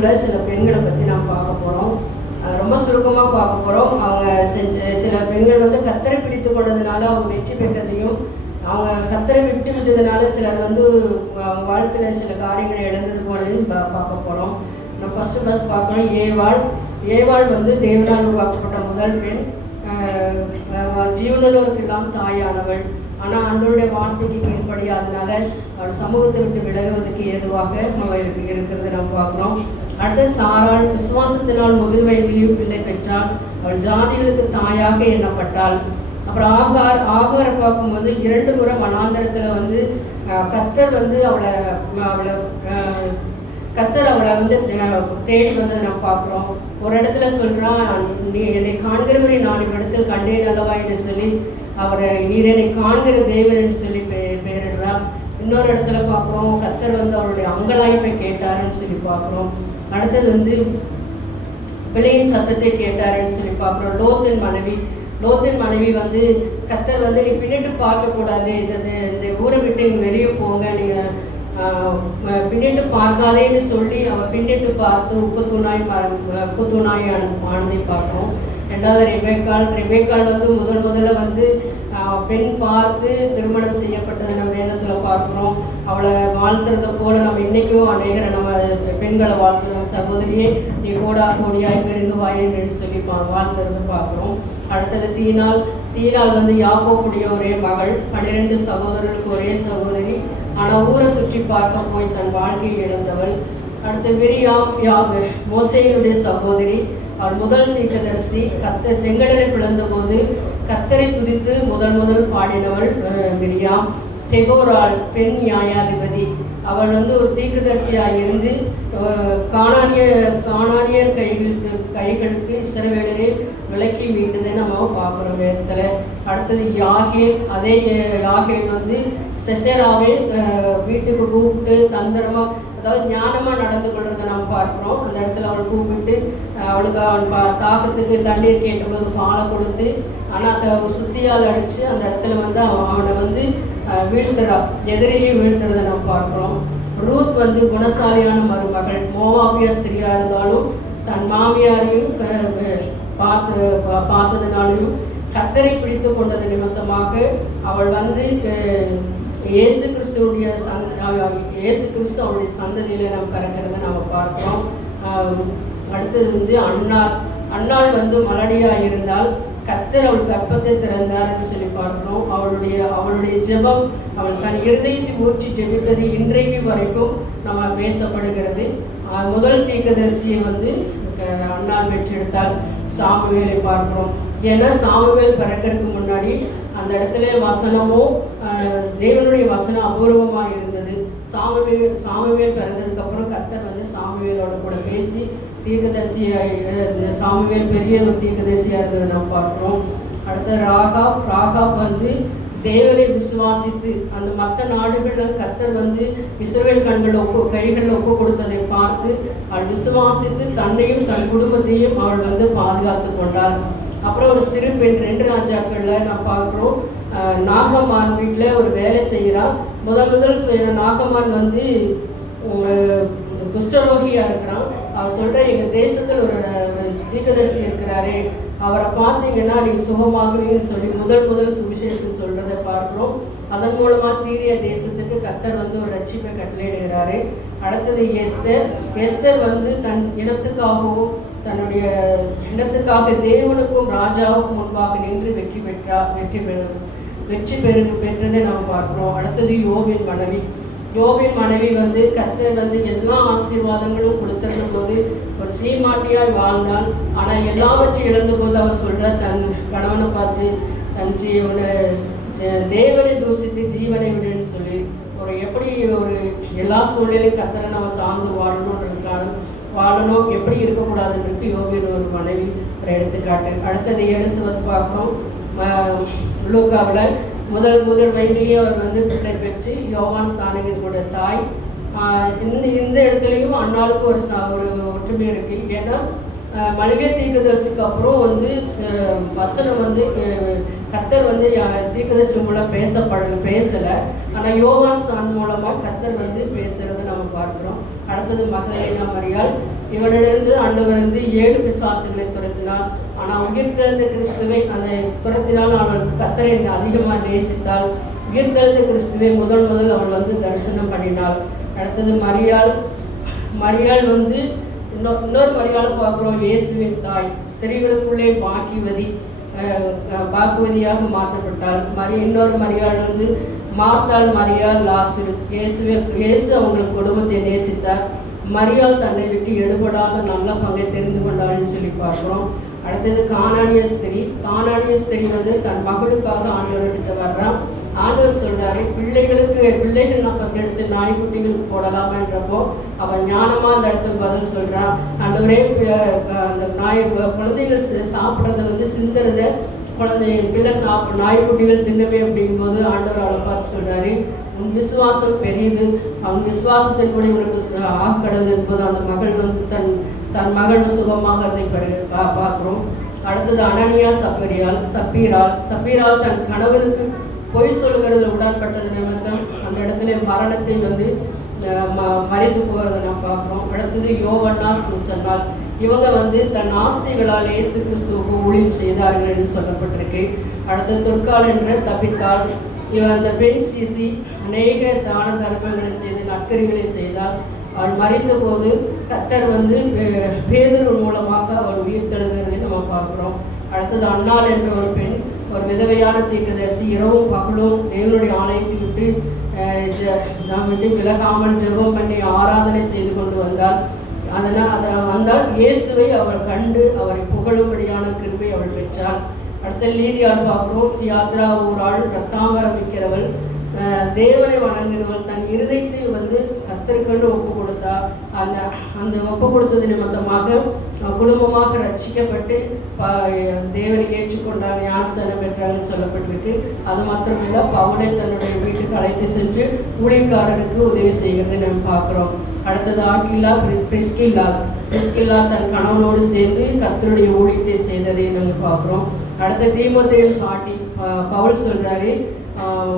உள்ள சில பெண்களை பற்றி நாம் பார்க்க போகிறோம். ரொம்ப சுருக்கமாக பார்க்க போகிறோம். அவங்க சில பெண்கள் வந்து கத்தரை பிடித்து கொண்டதுனால அவங்க வெற்றி பெற்றதையும், அவங்க கத்தரை விட்டு விட்டதுனால சிலர் வந்து வாழ்க்கையில் சில காரியங்களை இழந்தது போனதையும் பார்க்க போகிறோம். நம்ம ஃபஸ்ட்டு பார்க்கணும். ஏவாள் வந்து தேவனால் உருவாக்கப்பட்ட முதல் பெண். ஜீவனுள்ளோருக்கெல்லாம் தாயானவள். ஆனால் ஆண்டவருடைய வார்த்தைக்கு கீழ்ப்படியாதனால அவள் சமூகத்தை விட்டு விலகுவதற்கு ஏதுவாக அவள் இருக்கிறத நாம் பார்க்குறோம். அடுத்த சாராள் விசுவாசத்தினால் முதிர் வயதிலேயும் பிள்ளை பெற்றால் அவள் ஜாதிகளுக்கு தாயாக எண்ணப்பட்டாள். அப்புறம் ஆகாரை பார்க்கும்போது 2 முறை வனாந்தரத்தில் வந்து கர்த்தர் வந்து கர்த்தர் அவளை வந்து தேடி வந்ததை நம்ம பார்க்குறோம். ஒரு இடத்துல சொல்கிறான், நீ என்னை காண்கிறவரை நான் இவ்விடத்தில் கண்டேன் அல்லவா என்று சொல்லி நீர் என்னை காண்கிற தேவன் என்று சொல்லி பெயரிடுறான். இன்னொரு இடத்துல பார்க்குறோம், கர்த்தர் வந்து அவருடைய அங்கலாய்ப்பை கேட்டாருன்னு சொல்லி பார்க்குறோம். அடுத்தது வந்து பிள்ளையின் சத்தத்தை கேட்டாருன்னு சொல்லி பார்க்குறோம். லோத்தின் மனைவி வந்து கர்த்தர் வந்து நீ பின்னிட்டு பார்க்கக்கூடாது, இந்த ஊரை விட்டு நீங்கள் வெளியே போங்க, நீங்கள் பின்னிட்டு பார்க்காதேன்னு சொல்லி அவள் பின்னிட்டு பார்த்து உப்பு தூணாய் ஆனதை பார்ப்போம். ரெண்டாவது ரெபேக்காள் வந்து முதல்ல வந்து பெண் பார்த்து திருமணம் செய்யப்பட்டதை நம்ம வேதத்தில் பார்க்குறோம். அவளை வாழ்த்துறதை போல நம்ம இன்றைக்கும் அநேகரை நம்ம பெண்களை வாழ்த்துறோம். சகோதரியே நீ கோடியாய் பெருங்குவாய் என்று சொல்லி வாழ்த்துறதை பார்க்குறோம். அடுத்தது தீனாள் வந்து யாக்கோபுடைய ஒரே மகள், 12 சகோதரர்களுக்கு ஒரே சகோதரி. ஆனால் ஊரை சுற்றி பார்க்க போய் தன் வாழ்க்கையை இழந்தவள். அடுத்து மிரியாம் மோசேயுடைய சகோதரி. அவள் முதல் தீர்க்கதரிசி. கர்த்தர் செங்கடலை பிளந்த போது கர்த்தரை துதித்து முதல் பாடினவள் மிரியாம். தெபோராள் பெண் நியாயாதிபதி. அவள் வந்து ஒரு தீர்க்கதரிசியாக இருந்து கானானியர் கைகளுக்கு இஸ்ரவேலரை விலக்கி மீட்டதை நம்ம பார்க்குறோம் வேதத்தில். அடுத்தது யாகேல் வந்து செசேராவை வீட்டுக்கு கூப்பிட்டு தந்திரமாக, அதாவது ஞானமாக நடந்து கொள்றதை நம்ம பார்க்குறோம். அந்த இடத்துல அவள் கூப்பிட்டு அவளுக்கு அவன் தாகத்துக்கு தண்ணீர் கேட்டபோது பாலை கொடுத்து, ஆனால் அந்த சுத்தியால் அடித்து அந்த இடத்துல வந்து அவனை வந்து எதிரியை வீழ்த்துறதை நம்ம பார்க்குறோம். ரூத் வந்து குணசாலியான மருமகள். மோவாபிய ஸ்திரியாக இருந்தாலும் தன் மாமியாரையும் பார்த்ததுனாலையும் கர்த்தரை பிடித்து கொண்டது நிமித்தமாக அவள் வந்து இயேசு கிறிஸ்து அவருடைய சந்ததியில் நம்ம பிறக்கிறத நம்ம பார்க்குறோம். அடுத்தது வந்து அன்னாள் வந்து மலடியாக இருந்தால் கர்த்தர் அவள் கற்பத்தை திறந்தார்னு சொல்லி பார்க்கிறோம். அவளுடைய ஜெபம், அவள் தன் இருதயத்தை ஊற்றி ஜெபித்தது இன்றைக்கு வரைக்கும் நம்ம பேசப்படுகிறது. முதல் தீர்க்கதரிசியை வந்து அன்னாள் பெற்றெடுத்தால் சாமுவேலை பார்க்கிறோம். ஏன்னா சாமுவேல் பிறக்கிறதுக்கு முன்னாடி அந்த இடத்துல வசனமோ தேவனுடைய வசனம் அபூர்வமாக இருந்தது. சாமுவேல் பிறந்ததுக்கப்புறம் கர்த்தர் வந்து சாமுவேலோட கூட பேசி தீர்க்கதரிசியாக சாமுவேல் பெரிய ஒரு தீர்க்கதரிசியாக இருந்ததை நாம் பார்க்குறோம். அடுத்த ராகாப் வந்து தேவனை விசுவாசித்து அந்த மற்ற நாடுகளில் கர்த்தர் வந்து இஸ்ரவேல் கைகளில் ஒப்பு கொடுத்ததை பார்த்து அவள் விசுவாசித்து தன்னையும் தன் குடும்பத்தையும் அவள் வந்து பாதுகாத்து கொண்டாள். அப்புறம் ஒரு சிறு பெண் 2 ராஜாக்களில் நான் பார்க்குறோம். நாகமான் வீட்டில் ஒரு வேலை செய்கிறான். முதல் செய்கிற நாகமான் வந்து குஷ்டரோகியாக இருக்கிறான். அவர் சொல்கிற எங்கள் தேசத்தில் ஒரு தீர்க்கதரிசி இருக்கிறாரே, அவரை பார்த்தீங்கன்னா நீங்கள் சுகமாகுவீங்கன்னு சொல்லி முதல் சுவிசேஷம் சொல்கிறத பார்க்குறோம். அதன் மூலமாக சீரிய தேசத்துக்கு கர்த்தர் வந்து ஒரு ரட்சிப்பை கட்டளையிடுகிறாரு. அடுத்தது எஸ்தர் வந்து தன் இனத்துக்காகவும் தன்னுடைய இனத்துக்காக தேவனுக்கும் ராஜாவுக்கும் முன்பாக நின்று வெற்றி பெற்றதை நாம் பார்க்குறோம். அடுத்தது யோபின் மனைவி வந்து கர்த்தர் வந்து எல்லா ஆசீர்வாதங்களும் கொடுத்திருந்த போது ஒரு சீமாட்டியாய் வாழ்ந்தாள். ஆனால் எல்லாவற்றையும் இழந்த போது அவள் சொல்கிற தன் கணவனை பார்த்து தன் தேவனை தூசித்து ஜீவனை விடுன்னு சொல்லி எப்படி எல்லா சூழ்நிலையும் கர்த்தரை நம்ம சார்ந்து வாழணும் எப்படி இருக்கக்கூடாதுன்றது யோபின் ஒரு மனைவி ஒரு எடுத்துக்காட்டு. அடுத்தது எலிசபெத் பார்க்குறோம். லூக்காவில் முதல் வயதிலேயே அவர் வந்து பிள்ளை பெற்று யோவான் ஸ்நானகன் கூட தாய். இந்த இடத்துலையும் அண்ணாளுக்கு ஒரு ஒற்றுமை இருக்குது. ஏன்னா மளிகை தீர்க்கதரிசிக்கு அப்புறம் வந்து வசனம் வந்து கர்த்தர் வந்து தீர்க்கதரிசி மூலம் பேசலை. ஆனால் யோவான் ஸ்நான் மூலமாக கர்த்தர் வந்து பேசுகிறத நம்ம பார்க்குறோம். அடுத்தது மகதலேனா மரியாள். இவனிலிருந்து ஆண்டவர் வந்து 7 பிசாசுகளை துரத்தினாள். ஆனால் உயிர்த்தெழுந்த கிறிஸ்துவை அந்த துரத்தினால் அவள் கர்த்தரை அதிகமாக நேசித்தாள். உயிர்த்தெழுந்த கிறிஸ்துவை முதல் அவள் வந்து தரிசனம் பண்ணினாள். அடுத்தது மரியாள் வந்து இன்னொரு மரியாதை பார்க்குறோம். இயேசுவின் தாய், ஸ்திரீகளுக்குள்ளே பாக்கியவதி. பாக்குவதியாக மாற்றப்பட்டாள். இன்னொரு மரியாள் வந்து மார்த்தாள், மரியாள், லாசரு. இயேசு அவங்களுக்கு குடும்பத்தை நேசித்தார். மரியாள் தன்னை விட்டு எடுபடாத நல்ல பங்கை தெரிந்து கொண்டாள்னு சொல்லி பார்க்குறோம். அடுத்தது கானானிய ஸ்திரீ வந்து தன் மகளுக்காக ஆண்டவர்கிட்ட வர்றான். ஆண்டவர் சொல்கிறாரு, பிள்ளைகள் நம்ம எடுத்து நாய்க்குட்டிகளுக்கு போடலாமன்றப்போ அவன் ஞானமாக அந்த இடத்துல பதில் சொல்கிறான். ஆண்டவரே, அந்த குழந்தைகள் சாப்பிட்றத வந்து சிந்துறத பிள்ளை நாய்க்குட்டிகள் தின்னவே அப்படிங்கும்போது ஆண்டவர் அவளை பார்த்து சொல்கிறாரு, உன் விசுவாசம் பெரியது, அவன் விசுவாசத்தின்படி உனக்கு ஆக்கடது என்பது அந்த மகள் வந்து தன் மகள் சுகமாகறதை பார்க்குறோம். அடுத்தது அனனியா சப்பீரால் தன் கணவனுக்கு பொய் சொல்லுகிறதுல உடன்பட்டது நிமித்தம் அந்த இடத்துல மரணத்தை வந்து மறைத்து போகிறத நாம் பார்க்குறோம். அடுத்தது யோவன்னா சூசன்னாள். இவங்க வந்து தன் ஆஸ்திகளால் இயேசு கிறிஸ்துவுக்கு ஊழியம் செய்தார்கள் என்று சொல்லப்பட்டிருக்கு. அடுத்தது தொற்கால் என்ற தப்பித்தாள். இவன் அந்த பெண் சிசி அநேக தான தர்மங்களை செய்து நற்கரிகளை செய்தால் அவள் மறைந்த போது கர்த்தர் வந்து பேதுரு மூலமாக அவள் உயிர் தெழுகிறதை நம்ம பார்க்குறோம். அடுத்தது அன்னாள் என்ற ஒரு பெண், ஒரு விதவையான தீர்க்கதரிசி, இரவும் பகலும் தேவனுடைய ஆலயத்தை விட்டு விலகாமல் ஜெபம் பண்ணி ஆராதனை செய்து கொண்டு வந்தாள். வந்தால் இயேசுவை அவள் கண்டு அவரை புகழும்படியான கிருபை அவள் பெற்றாள். அடுத்த லீதியால் பார்க்குறோம். தியாத்ரா ஊராள், ரத்தாம்பரம் விற்கிறவள், தேவனை வணங்குகிறவள், தன் இருதயத்தை வந்து கர்த்தருக்கென்று ஒப்பு கொடுத்தா. அந்த ஒப்பு கொடுத்தது நிமித்தமாக குடும்பமாக ரட்சிக்கப்பட்டு தேவனை ஏற்றுக்கொண்டாங்க, ஞானஸ்தானம் பெற்றாங்கன்னு சொல்லப்பட்டிருக்கு. அது மாத்திரமில்லை, பவுலை தன்னுடைய வீட்டுக்கு அழைத்து சென்று ஊழியக்காரருக்கு உதவி செய்கிறதை நம்ம பார்க்குறோம். அடுத்தது ஆக்கில்லா பிரிஸ்கில்லா தன் கணவனோடு சேர்ந்து கர்த்தருடைய ஊழியத்தை செய்ததை நம்ம பார்க்குறோம். அடுத்த தீமோத்தேயுவின் பாட்டி பவுல் சொல்கிறாரு,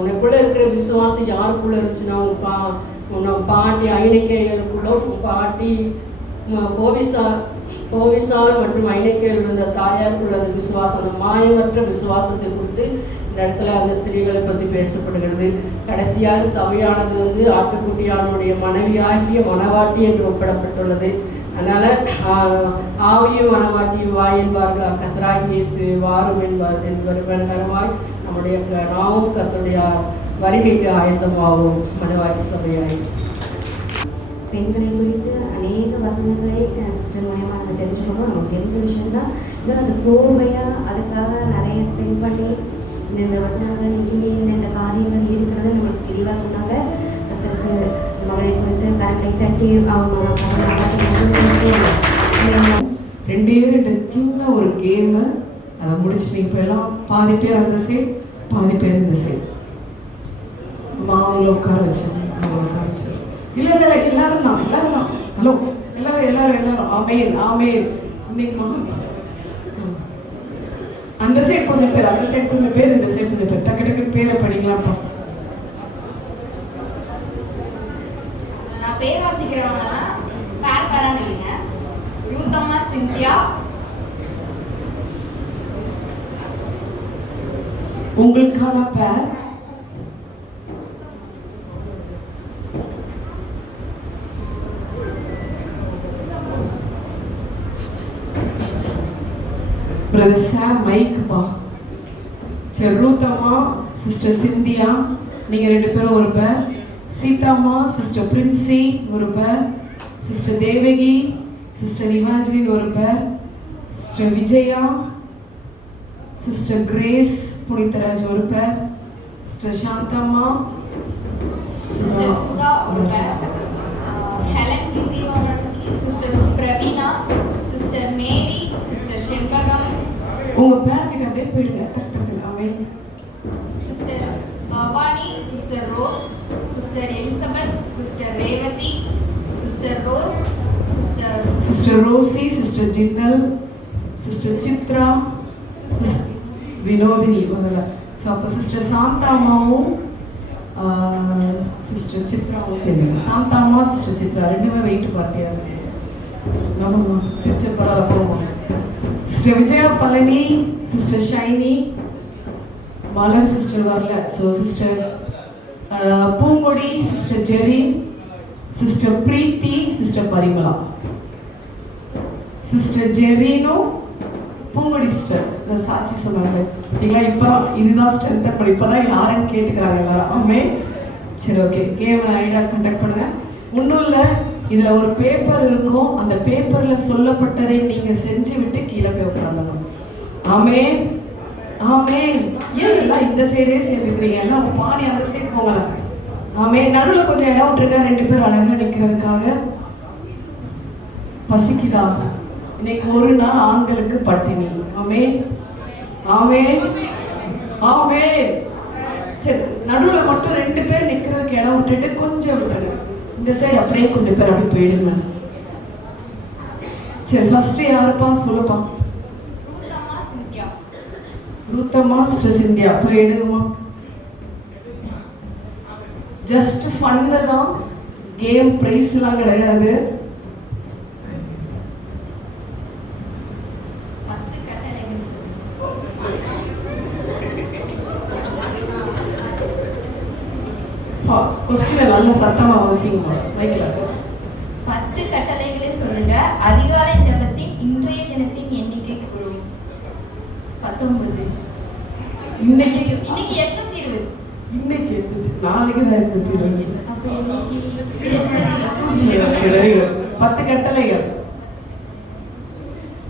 உனக்குள்ளே இருக்கிற விசுவாசம் யாருக்குள்ளே இருந்துச்சுன்னா உன் பாட்டி ஐநேக்கையலுக்குள்ள, உன் பாட்டி போவிசால் மற்றும் ஐநேக்கையில் இருந்த தாயாருக்குள்ள அந்த விசுவாசம், அந்த மாயமற்ற விசுவாசத்தை குறித்து இந்த இடத்துல அந்த ஸ்திரீகளை பற்றி பேசப்படுகிறது. கடைசியாக சபையானது வந்து ஆட்டுக்குட்டியானுடைய மனைவியாகிய மணவாட்டி என்று ஒப்பிடப்பட்டுள்ளது. அதனால் ஆவியும் மணவாட்டியும் வாய் என்பார்கள், கர்த்தராகிய இயேசுவே வாரும் என்பவருமாய் நம்முடைய நாமும் கர்த்தருடைய வருகைக்கு ஆயத்தமாகும் மணவாட்டி சபையாய். பெண்களை குறித்து அநேக வசனங்களை சிஸ்டர் மூலமாக நம்ம தெரிஞ்சுக்கணும். நமக்கு தெரிஞ்ச விஷயம்தான். இதில் அந்த கோர்வையாக அதுக்காக நிறைய ஸ்பெண்ட் பண்ணி இந்த வசனங்கள் இங்கே இந்த காரியங்கள் இருக்கிறத நம்மளுக்கு தெளிவாக சொன்னாங்க. கர்த்தருக்கு மகளை குறித்து கரங்களை தட்டி அவங்க 2 சின்ன ஒரு கேமு அதை முடிச்சுட்டு இப்போ எல்லாம் பாதி பேர் அந்த சைடு பாதி பேர் இந்த சைடு அவங்கள உட்கார வச்சேன். இல்லை எல்லாரும் தான் ஹலோ எல்லாரும் ஆமேன் இன்னைக்கு அந்த சைடு கொஞ்சம் பேர் இந்த சைடு கொஞ்சம் பேர் டக்கு பேரை படிக்கலாம்ப்பா. நான் பேர் வாசிக்கிறவங்கலாம் பேரான்னு இல்லைங்க. ரூத்தம்மா சிந்தியா. உங்களுக்கான பேர் பிரதர் சாம் மைக்குப்பா. சரி, ரூத்தம்மா சிஸ்டர் சிந்தியா நீங்கள் 2 பேரும் ஒரு பேர், சீதாம்மா சிஸ்டர் பிரின்சி ஒரு பேர், சிஸ்டர் தேவகி சிஸ்டர் இமாஜினின் ஒரு பேர், sister Vijaya sister Grace Punitharaj ஒரு பேர், சிஸ்டர் சாந்தம்மா சிஸ்டர் சுதா ஒரு பேர், ஹெலன் கிந்தியோனி sister Praveena sister Mary sister Shenbagam. உங்க பேர் கிட்ட அப்படியே போயிடுங்க டக்குனு. Sister Bhavani sister Rose sister Elizabeth sister Revathi sister Rose sister Rosy sister ஜின்னல் சிஸ்டர் சித்ரா வினோதினி வரல. ஸோ அப்போ சிஸ்டர் சாந்தாமாவும் சிஸ்டர் சித்ராவும் சேர்ந்துங்க. சாந்தாமா சிஸ்டர் சித்ரா 2மே வெயிட் பார்ட்டியாக இருக்கு. நம்மம்மா சரி பரவாயில்ல போவோம். சிஸ்டர் விஜயா பழனி சிஸ்டர் ஷைனி மலர் சிஸ்டர் வரல. ஸோ சிஸ்டர் பூங்கொடி சிஸ்டர் ஜெரின் சிஸ்டர் பிரீத்தி சிஸ்டர் பரிமளா. சிஸ்டர் ஜெரினோ பூங்கொடி சிஸ்டர் இந்த சாட்சி சொன்னாங்க பார்த்தீங்களா? இப்போ இதுதான் ஸ்ட்ரென்தன் பண்ணி இப்போ தான் யாருன்னு கேட்டுக்கிறாங்க எல்லாரும். ஆமே. சரி, ஓகே. கேம் ஐடியா கண்டக்ட் பண்ணுங்க. ஒன்றும் இல்லை, இதில் ஒரு பேப்பர் இருக்கும். அந்த பேப்பரில் சொல்லப்பட்டதை நீங்கள் செஞ்சு விட்டு கீழே போய் உட்காந்துடணும். ஆமே ஆமே. ஏன் எல்லாம் இந்த சைடே சேர்ந்துக்கிறீங்க? எல்லாம் பாணி அந்த சைடு போகல. ஆமே. நடுவில் கொஞ்சம் இடம் விட்டுருங்க, 2 பேர் அழகாக நிற்கிறதுக்காக. பசிக்குதா? இன்னைக்கு ஒரு நாள் ஆண்களுக்கு பட்டினி. ஆமே ஆமே ஆமே. சரி, நடுவில் மட்டும் 2 பேர் நிற்கிறதுக்கு இடம் விட்டுட்டு கொஞ்சம் விட்டுருங்க. இந்த சைடு அப்படியே கொஞ்சம் பேர் அப்படி போயிடுங்க. சரி, ஃபர்ஸ்ட் யாருப்பா சொல்லுப்பா? Ruthamma Cynthia. Ruthamma sister Cynthia போயிடுங்கம்மா. ஜஸ்ட் ஃபன்னு தான், கேம் ப்ரைஸ்லாம் கிடையாது. 10 கட்டளைகள் கொஸ்டினை நல்ல சத்தமா வாசிங்கம்மா மைக்ல. 10 கட்டளைகளை சொல்லுங்க. அதிகாலை ஜெபத்தின் இன்றைய தினத்தின் எண்ணிக்கை கூறும். 19. இன்னைக்கு 820. இன்னைக்கு நாளைக்கு தான் 820. அப்ப இன்னைக்கு சரி, ஓகே, வெரி குட். 10 கட்டளைகள்.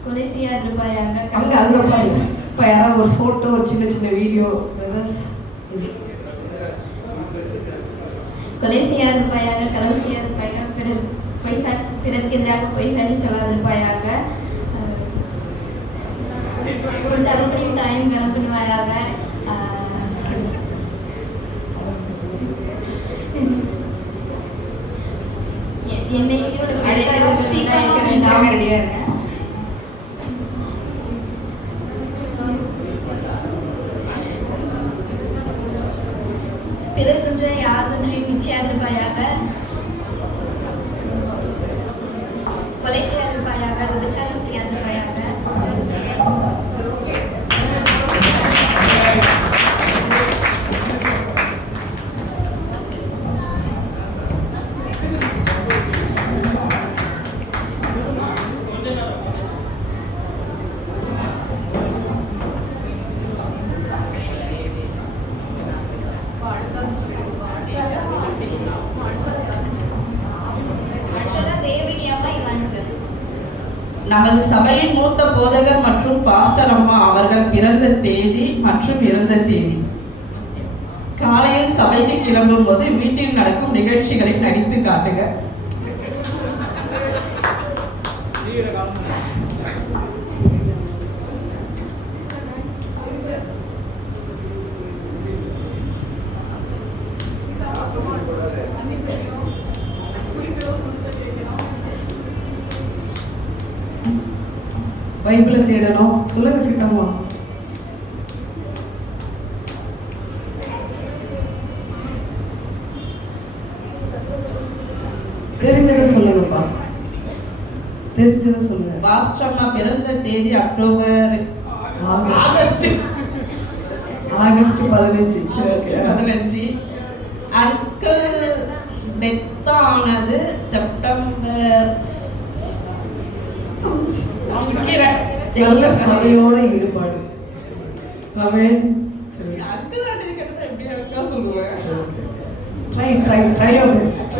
கொலை செய்யாதிருப்பாயாக. அங்க அங்க பாருங்க. இப்போ யாராவது ஒரு ஃபோட்டோ, ஒரு சின்ன சின்ன வீடியோ பிரதர்ஸ். கொலை செய்யாதிருப்பாயாக, களவு செய்யாதிருப்பாயாக, பிறருக்கு எதிராக பொய் சாட்சி சொல்லாதிருப்பாயாக, உன் தகப்பனையும் தாயும் கனம் பண்ணுவாயாக, என்னை பிறகுன்ற யாதொன்றையும் நிச்சயாதிருப்பாயாக, கொலை செய்யாதிருப்பாயாக, விபச்சாரம் செய்யாதிருப்பாயாக, நமது சபையின் மூத்த போதகர் மற்றும் பாஸ்டர் அம்மா அவர்கள் பிறந்த தேதி மற்றும் இறந்த தேதி. காலையில் சபைக்கு கிளம்பும் போது வீட்டில் நடக்கும் நிகழ்ச்சிகளை நடித்து காட்டுக. பைபிளை தேடணும். சொல்லுங்க சீதாம்மா. தெரிஞ்சதை சொல்லுங்கப்பா, தெரிஞ்சதை சொல்லுங்க. பாஸ்டர் அம்மா பிறந்த தேதி அக்டோபர் ஆகஸ்ட் 15. அங்கிள் டெத் ஆனது செப்டம்பர். நல்ல சபையோட ஈடுபாடு. அவன் சரி, அங்கிள் ஆனது கண்டிப்பா எப்படி சொல்லுவேன். Try your best.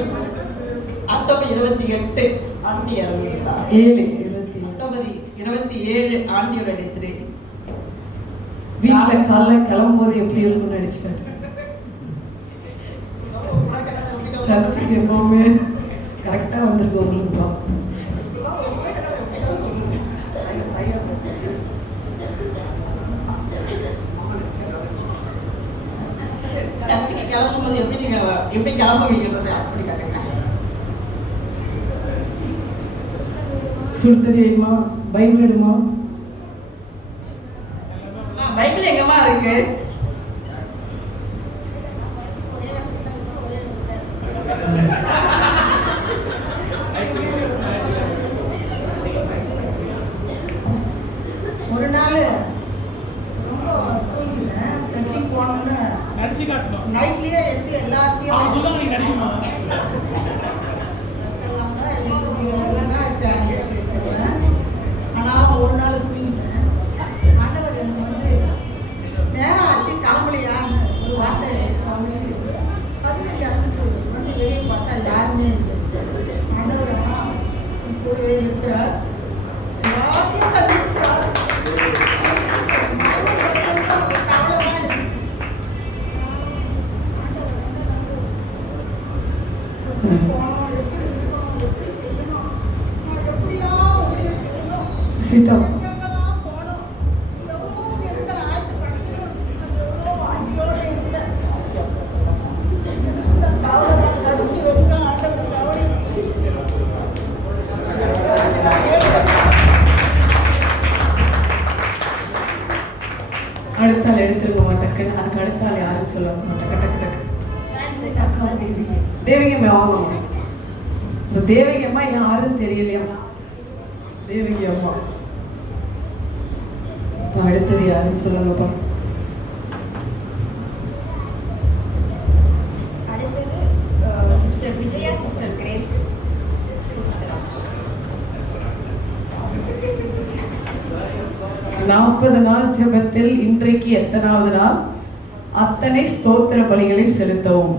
October 28 aunty இறங்குங்களா? 7 அக்டோபர் 27 ஆண்டியோட டெத். வீட்டில் காலைல கிளம்பும்போது எப்படி இருக்கும்னு நினைச்சுக்காட்டு. சர்ச்சுக்கு எப்பவுமே கரெக்டாக வந்திருக்கு உங்களுக்குப்பா. சர்ச்சுக்கு கிளம்பும் போது எப்படி கிளம்புவீங்க அப்படி காட்டுங்க. சுடுதடி வைமா, பைபிள் எடுமா. பைபிள் எங்கம்மா இருக்கு? ஒரு நாள் ரொம்ப சர்ச்சுக்கு போனோம்னு நைட்லயே எடுத்து எல்லாத்தையும் ஆனாலும் ஒரு நாள் தூங்கிட்டேன். சீதா அடுத்தாள் எடுத்துருங்க மாட்டேன். அதுக்கு அடுத்தாள் யாருன்னு சொல்ல மாட்டேன். டக்கு டக்கு தேவிகம்மா வாங்க. இப்போ தேவிகம்மா யாருன்னு தெரியலையா? தேவிகி அம்மா. இப்போ அடுத்தது யாருன்னு சொல்லுங்கப்பா. அடுத்தது சிஸ்டர் விஜயா, சிஸ்டர் கிரேஸ். 40 நாள் ஜெபத்தில் இன்றைக்கு எத்தனாவது நாள்? அத்தனை ஸ்தோத்திர பலிகளை செலுத்தவும்.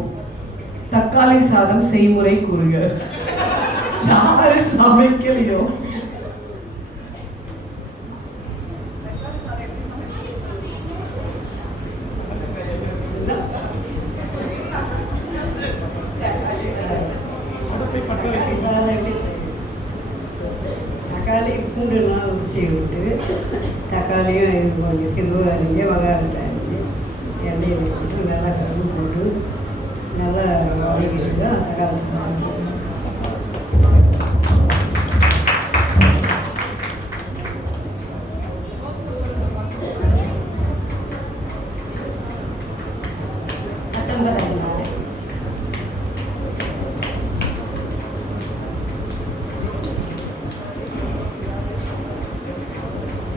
தக்காளி சாதம் செய்முறை கூறுக. யாரு சமைக்கலையோ தக்காளி பூண்டுலாம் உரிச்சி விட்டு தக்காளியும் இது பண்ணி சிறுவை அரிஞ்சு வெங்காயத்தை அரிஞ்சு எண்ணெயை வச்சுட்டு நல்லா கரும்பு போட்டு நல்லா வதக்கிட்டு தான் தக்காளி சாதம் செய்யணும்.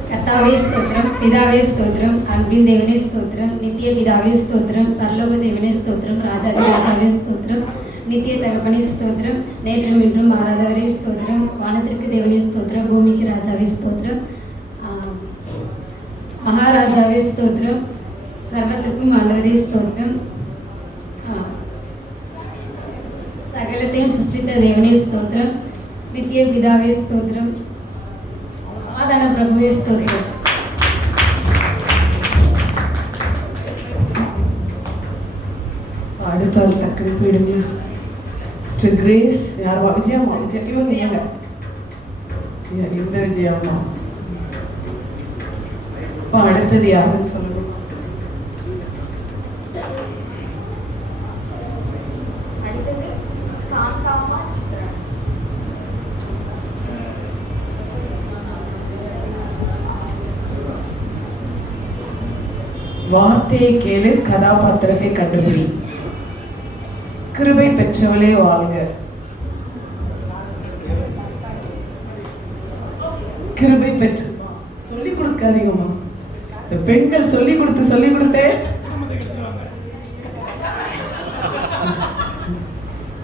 கர்த்தாவே ஸ்தோத்திரம், பிதாவே ஸ்தோத்திரம், அன்பின் தேவனே ஸ்தோத்திரம், நித்திய பிதாவே ஸ்தோத்திரம், பரலோக தேவனே ஸ்தோத்திரம், ராஜாதி ராஜாவே ஸ்தோத்திரம், நித்திய தகப்பனே ஸ்தோத்திரம், நேற்றும் இன்றும் மாறாதவரே ஸ்தோத்திரம், வானத்திற்கு தேவனே ஸ்தோத்திரம், பூமிக்கு ராஜாவே ஸ்தோத்திரம், மகாராஜாவே ஸ்தோத்திரம், சர்வத்துக்கும் ஆண்டவரே ஸ்தோத்திரம், சகலத்தையும் சிருஷ்டித்த தேவனே ஸ்தோத்திரம், நித்திய பிதாவே ஸ்தோத்திரம், ஆதான பிரபுவே ஸ்தோத்திரம். அடுத்த ஆள் டக்குன்னு போயிடுங்க. சிஸ்டர் கிரேஸ் யாரா? விஜயம்மா. இவங்க இந்த விஜயம்மா. இப்போ அடுத்தது யாருன்னு சொல்லுங்க. அடுத்தது சாந்தாமா சித்ரா. வார்த்தையை கேளு, கதாபாத்திரத்தை கண்டுபிடி. கிருபை பெற்றவளே வாழ்க. கிருபை பெற்ற சொல்லி கொடுக்காதீங்கம்மா. இந்த பெண்கள் சொல்லி கொடுத்தே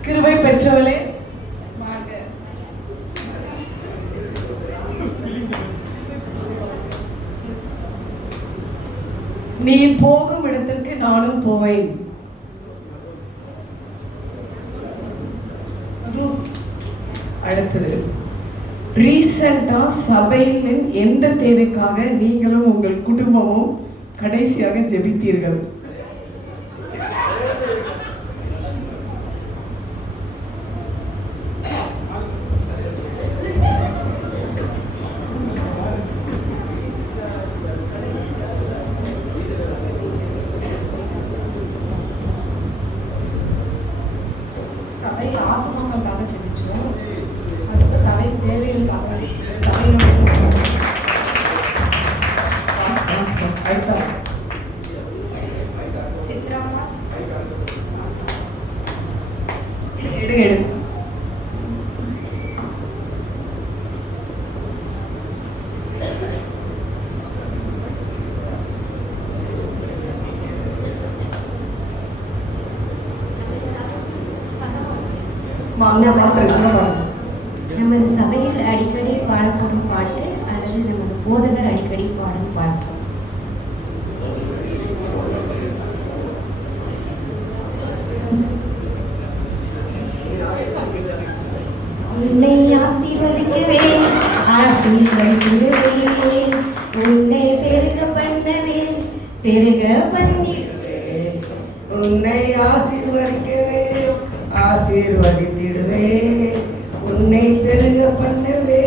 கிருபை பெற்றவளே நீ போகும் இடத்திற்கு நானும் போவேன். அடுத்தது ரீசெண்டா சபையின் எந்த தேவைக்காக நீங்களும் உங்கள் குடும்பமும் கடைசியாக ஜெபித்தீர்கள்? சபை ஆத்துமாக்களுக்காக ஜெபிச்சோம். அதுக்கு சபை தேவைகளுக்காக ஜெபிச்சோம். சபையினுடைய அடுத்த சித்ராமா எடு நமது சபையில் அடிக்கடி பாடப்படும் பாட்டு அல்லது நமது போதகர் அடிக்கடி பாடும் பாட்டு. உன்னை ஆசீர்வதிக்கவே உன்னை பெருக பண்ணவே பெருக பண்ணிடுவே. உன்னை ஆசீர்வதிக்கவே ஆசீர்வதித்திடுவே, உன்னை பெருக பண்ணுவே,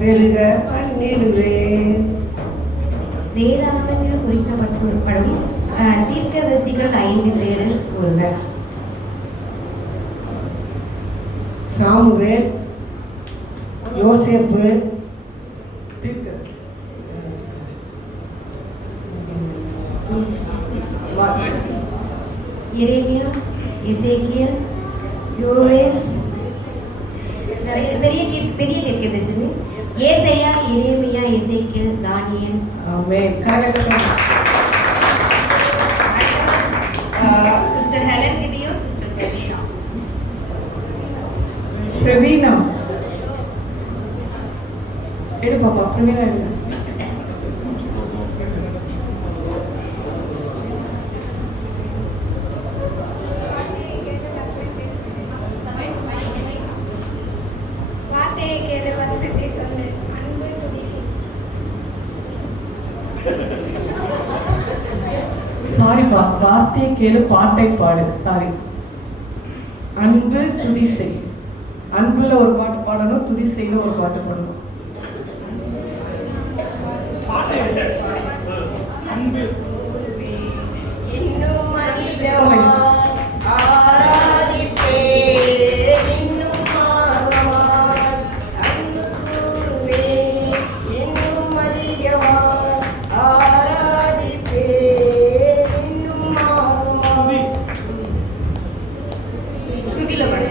பெருக பண்ணிடுவே. வேதாகமத்தில் குறிக்கப்படும் தீர்க்கதரிசிகள் 5 பேர் ஒருவர். சாமுவேல், யோசேப்பு, எரேமியா, எசேக்கியேல், யோவேல், நிறைய பெரிய தீர்க்கதரிசி. ஏசாயா, எரேமியா, எசேக்கியேல், தானியேல். ஆமென். Sister Helen Gideon, Sister Pravina. Praveena எடு பாப்பா, பிரவீனா எடு. வார்த்தையை கேளு, வசனத்தை சொல்லு, அன்பு துதி செய். சாரிப்பா, வார்த்தையை கேளு, பாட்டை பாடு. சாரி. அன்பு துதி செய். அன்புல ஒரு பாட்டு பாடணும், துதி செய்யல ஒரு பாட்டு பாடணும். இன்னும் அதிகமாய் ஆராதிப்பேன், இன்னும் ஆர்வமாய் அன்பு கூறுவேன், இன்னும் அதிகமாய் ஆராதிப்பேன், இன்னும் ஆர்வமாய். துதில பாடு.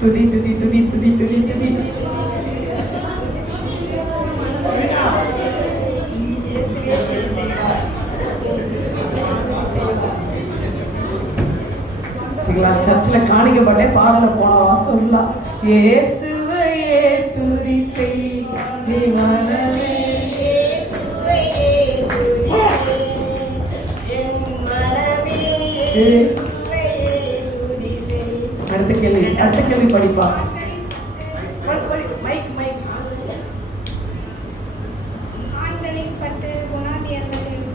துதி துதி துதி துதி துதி துதி. சர்ச்சில் காணிக்க பாட்டே பாடல போன வாசம்லாம். இயேசுவையே துதி செய் நீ மனமே, இயேசுவையே துதி செய் என் மனமே, இயேசுவையே துதி செய். அடுத்த கேள்வி படிப்பா. Mic mic. ஆண்களின் 10 குணாதியங்கள் எழுது.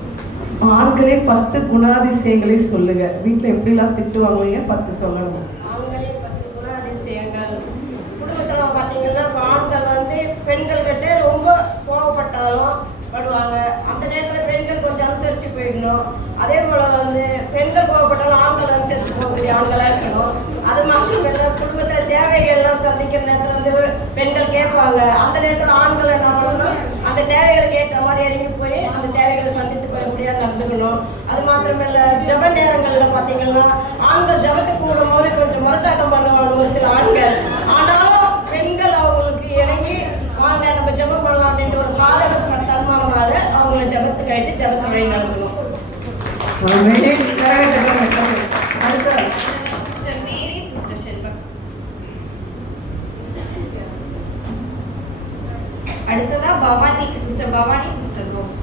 ஆண்களின் 10 குணாதிசயங்களை சொல்லுங்க. வீட்டில் எப்படிலாம் திட்டு வாங்குவீங்க? 10 சொல்லணும். ஆண்களே 10 குணாதிசயங்கள். குடும்பத்தில் பார்த்தீங்கன்னா ஆண்கள் வந்து பெண்கள் கிட்ட ரொம்ப கோவப்பட்டாலும் படுவாங்க. அந்த நேரத்தில் பெண்கள் கொஞ்சம் அனுசரித்து போயிடணும். அதே போல் வந்து பெண்கள் கோவப்பட்டாலும் ஆண்கள் அனுசரித்து போகக்கூடிய ஆண்களாக இருக்கணும். அது மாத்திரம் இல்லை, குடும்பத்தில் தேவைகள்லாம் சந்திக்கிற நேரத்தில் வந்து பெண்கள் கேட்பாங்க. அந்த நேரத்தில் ஆண்கள் என்ன பண்ணணும், அந்த தேவைகளுக்கு ஏற்ற மாதிரி இறங்கி போய் அந்த தேவைகளை சந்தித்து போய் முடியாது நடந்துக்கணும். அது மாத்திரம் இல்லை, ஜப நேரங்களில் பார்த்தீங்கன்னா ஆண்கள் ஜபத்துக்கு கூடும் போது கொஞ்சம் முரட்டாட்டம் பண்ணுவாங்க ஒரு சில ஆண்கள். ஆனாலும் பெண்கள் அவங்களுக்கு இறங்கி வாங்க நம்ம ஜபம் பண்ணலாம் அப்படின்ட்டு ஒரு சாதக தன்மானமாக அவங்கள ஜபத்துக்கு அழைச்சி ஜபத்தை வழி நடத்தணும். Sister Mary, Sister Shelva. அடுத்ததா Bhavani, sister Bhavani, sister rose.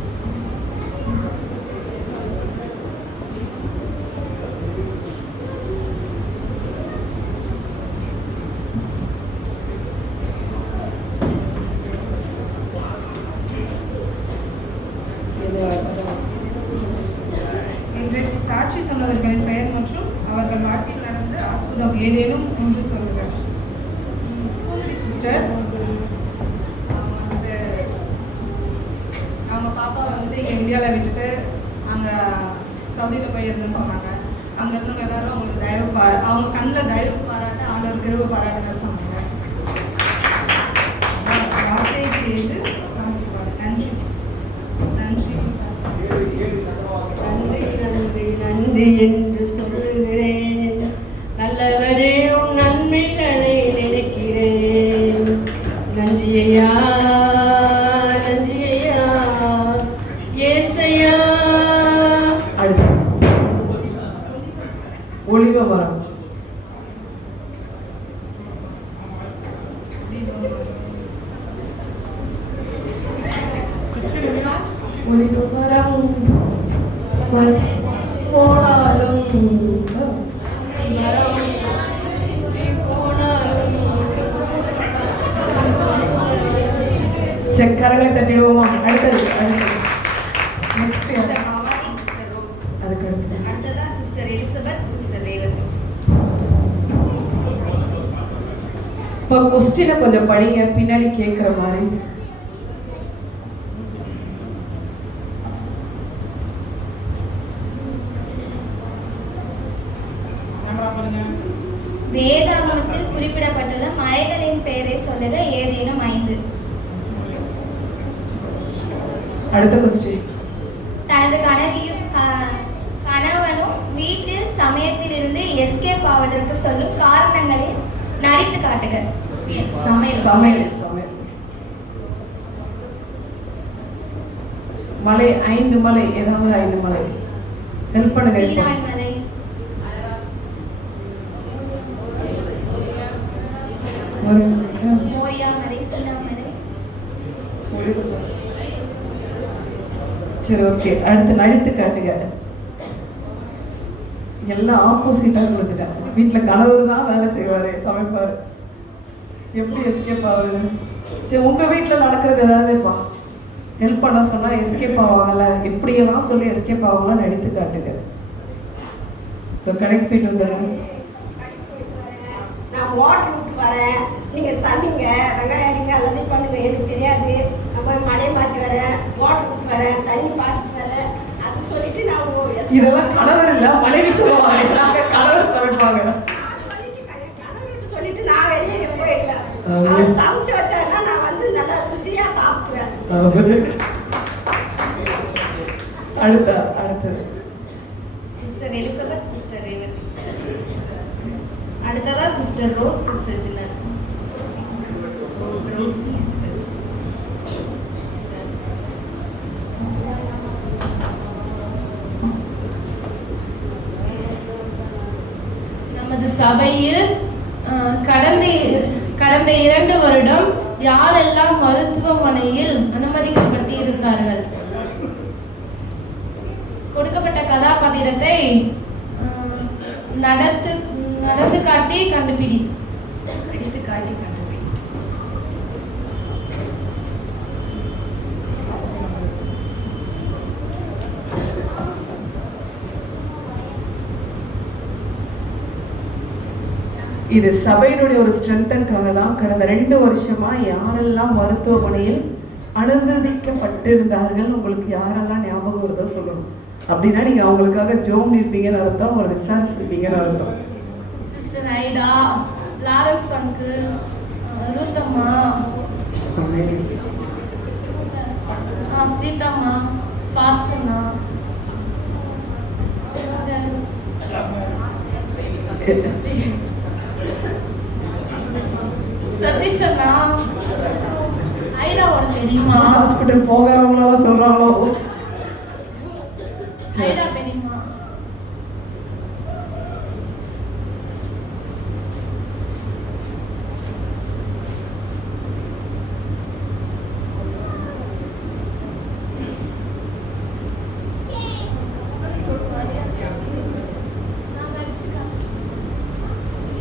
இன்றைக்கு சாட்சி சொன்னவர்களின் பெயர் மற்றும் அவர்கள் வாழ்க்கையில் நடந்த அற்புதம் ஏதேனும் ஒன்று சொல்லுங்கள். சிஸ்டர் அவங்க பாப்பா வந்துட்டு இங்கே இந்தியாவில் விட்டுட்டு அங்கே சவுதியில் போயிருந்தேன்னு சொன்னாங்க. அங்கே இருந்தவங்க எல்லாரும் அவங்களுக்கு அவங்க கண்ணில் தயவு பாராட்ட ஆண்டவர் கிருபை பாராட்டுன்னு சொன்னாங்க. வார்த்தையை கேட்டு நன்றி நன்றி நன்றி நன்றி நன்றி என்று சொல்லுகிறேன். நல்லவரே உன் நன்மைகளை நினைக்கிறேன். நன்றி ஐயா, நன்றி ஐயா, ஏசையா. அடுத்து ஒளிவ மரம். ஒளிவ மரம் போனாலும் சக்கரங்களை தட்டிடுவோமா? அடுத்தது சிஸ்டர் பவானி, சிஸ்டர் ரோஸ். அதுக்கு அடுத்து அடுத்ததா சிஸ்டர் எலிசபெத், சிஸ்டர் ரேவதி. இப்போ கொஸ்டினை கொஞ்சம் படிங்க, பின்னாடி கேட்குற மாதிரி. வேதாகமத்தில் குறிப்பிடப்பட்டுள்ள மலைகளின் பெயரை சொல்லுக, ஏதேனும் 5. அடுத்த கொஸ்டின். தனது கணவனும் வீட்டு சமயத்திலிருந்து எஸ்கேப் ஆவதற்கு சொல்லும் காரணங்களை நடித்து காட்டுக. சமையல் சமையல். மலை, 5 மலை, ஏதாவது 5 மலை ஹெல்ப் பண்ணுங்க. சீனாய் மலை, மோரியா மலை, சீனா மலை. சரி, ஓகே. அடுத்து நடித்து காட்டுங்க. எல்லாம் ஆப்போசிட்டாக கொடுத்துட்டேன். வீட்டில் கணவர் தான் வேலை செய்வார், சமைப்பார். எப்படி எஸ்கேப் ஆகுது? சரி, உங்கள் வீட்டில் நடக்கிறது ஏதாவதுப்பா ஹெல்ப் பண்ண சொன்னால் எஸ்கேப் ஆவாங்கல்ல, எப்படியெல்லாம் சொல்லி எஸ்கேப் ஆவாங்கலாம் நடித்து காட்டுங்க. இப்போ கடைக்கு போயிட்டு வந்துடுறேன். நான் வாட்டர் விட்டு வரேன், நீங்கள் சமைங்க, வெங்காயம் அரிங்க எல்லாத்தையும் பண்ணுங்க, எனக்கு தெரியாது. நான் போய் மடையை மாற்றி வரேன், வாட்டர் விட்டு வரேன், தண்ணி பாசிட்டு வரேன், அது சொல்லிட்டு நான் இதெல்லாம் கணவர் இல்லை, மனைவி சொல்லுவாங்க. நாங்கள் கணவர் சமைப்பாங்க. கணவர்கிட்ட சொல்லிட்டு நான் வெளியே போயிடுவேன். அவர் சமைச்சு வச்சாருன்னா நான் வந்து நல்லா ருசியாக சாப்பிடுவேன். அடுத்தது சிஸ்டர் எலிசபெத், சிஸ்டர் ரேவதி. அடுத்ததா சிஸ்டர் ரோஸ், சிஸ்டர் ஜின்னன். Rosy sister. நமது சபையில் கடந்த 2 வருடம் யாரெல்லாம் மருத்துவமனையில் அனுமதிக்கப்பட்டு இருந்தார்கள்? கொடுக்கப்பட்ட கதாபாத்திரத்தை நடந்து காட்டி கண்டுபிடி. அடித்து காட்டி கண்டுபிடி. இது சபையினுடைய ஒரு ஸ்ட்ரென்த்தனுக்காக தான். கடந்த 2 வருஷமா யாரெல்லாம் மருத்துவமனையில் அனுமதிக்கப்பட்டிருந்தார்கள், உங்களுக்கு யாரெல்லாம் ஞாபகம் வருதோ சொல்லணும். அப்படின்னா நீங்க அவங்களுக்காக ஜோம் இருப்பீங்கன்னு அர்த்தம், அவங்களை விசாரிச்சிருப்பீங்கன்னு அர்த்தம். சிஸ்டர் ஐடா, லாரன்ஸ் அங்கிள், ரூத்தம்மா, சீதாம்மா, ஃபாஸ்டர்மா, சதீஷ் அண்ணா, ஐடாவோட பெரியம்மா. ஹாஸ்பிட்டல் போகிறவங்களாம் சொல்றாங்களோ? ஐடா பெரியம்மா.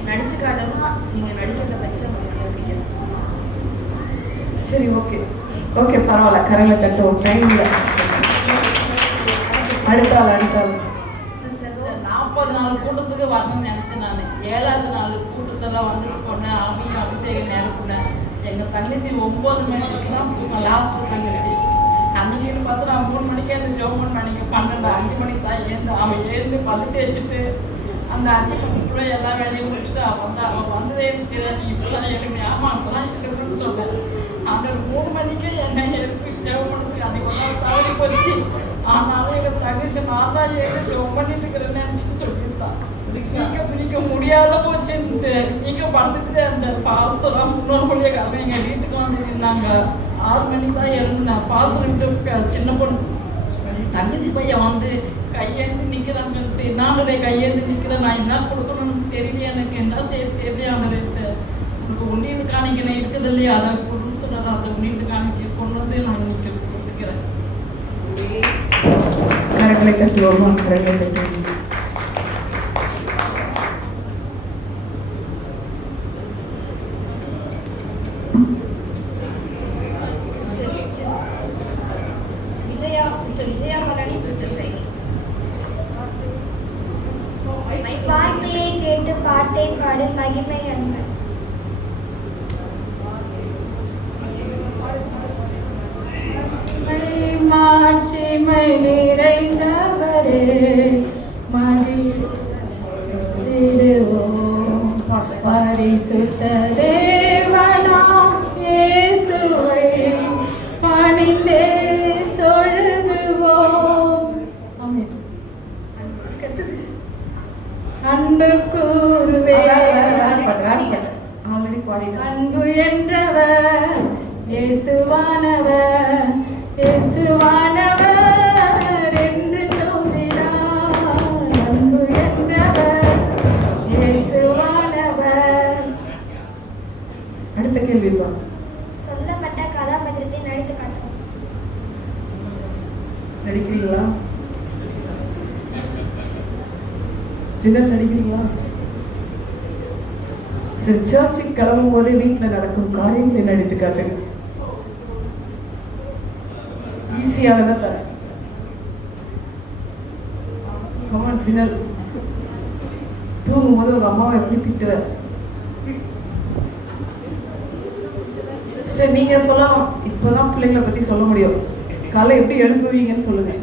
நடிச்சு காட்டணும். நீங்க நடிக்கிறத வச்சு உங்களுக்கு பிடிக்கும். சரி, ஓகே ஓகே, பரவாயில்ல. கரையில தட்டுவோம், டைம் இல்லை. அடுத்தாள். Sister rose. 40 நாள் கூட்டத்துக்கு வரணும்னு நினச்சேன் நான். 7வது நாள் கூட்டத்தெல்லாம் வந்துட்டு போனேன். அவையும் அபிஷேகம் நேரப்புனேன். எங்கள் தங்கச்சி 9 மணிக்கு தான் தூங்க, லாஸ்ட்டு தங்கச்சி. அன்னைக்கு பார்த்து நான் 3 மணிக்கே இருந்து ஜோமன் மணிக்கு 12, 5 மணிக்கு தான் எழுந்து. அவன் எழுந்து பல்லு தேய்ச்சிட்டு அந்த 5 மணிக்குள்ளே எல்லா வேலையும் முடிச்சுட்டு அவன் வந்ததே எனக்கு தெரியாது. நீ இப்போ தான் எழுப்பி, ஆமாம் இப்போ தான் எழுப்புன்னு சொன்னேன். அந்த 3 மணிக்கே என்னை எழுப்பி ஜோமனுக்கு அன்னைக்கு ஒரு நாள் தவறி போச்சு. ஆனாலும் எங்கள் தங்கச்சி நான் தான் எழுதி ஜோம் பண்ணிட்டு இருக்கிறேன்னு நினச்சிட்டு சொல்லியிருந்தான். நீக்க முடியாத போச்சுன்ட்டு நீக்க படுத்துட்டு அந்த பாசலாம் இன்னொரு மொழியாக எங்கள் வீட்டுக்கு வந்து நின்னாங்க. 6 மணிக்கு தான் எழுந்தேன். பாசல் விட்டு சின்ன பொண்ணு தங்கச்சி பையன் வந்து கையேந்து நிற்கிறான்னு சொல்லிட்டு, நானுடைய கையேந்து நிற்கிறேன். நான் என்ன கொடுக்கணும்னு தெரியல, எனக்கு என்ன செய்ய தெரியலையாண்டு. உனக்கு உண்டியல் காணிக்கணும் இருக்குது இல்லையா, அதை கொடுன்னு சொன்னாலும் அந்த உண்டியல் காணிக்க கொண்டு வந்து நான் இன்னைக்கு கொடுத்துக்கிறேன். கரங்களை தட்டுவோமா? கரங்களை தட்டுவோம். Vijaya, sister Vijaya Meloni, sister வார்த்தை பாடு மகிமை அன்பு. மாட்சிமை நிறைந்தவரே மகிழ்ந்திடுவோம் பரிசுத்த தேவனாம் இயேசுவை பணிந்தே தொழுதுவோம். ஆமென். அன்பு கூறுவே அன்பு என்றவர் இயேசுவானவர் இயேசுவானவர் என்று தோன்றினார். அன்பு என்றவர் இயேசுவானவர். அடுத்த கேள்விப்பா. சொல்லப்பட்ட கதாபாத்திரத்தை நடித்து காட்டவும். நடிக்கிறீங்களா? ஜின்னல் நடிக்கிறீங்களா? சரி, சர்ச்சுக்கு கிளம்பும் போதே வீட்டில் நடக்கும் காரியங்களை நடித்து காட்டுங்க. ஈஸியானதான் தரேன். கமான் ஜின்னல். தூங்கும் போது உங்க அம்மாவை எப்படி திட்டுவ? சரி, நீங்க சொல்லலாம். இப்பதான் பிள்ளைங்களை பத்தி சொல்ல முடியும். காலை எப்படி எழுப்புவீங்கன்னு சொல்லுங்க.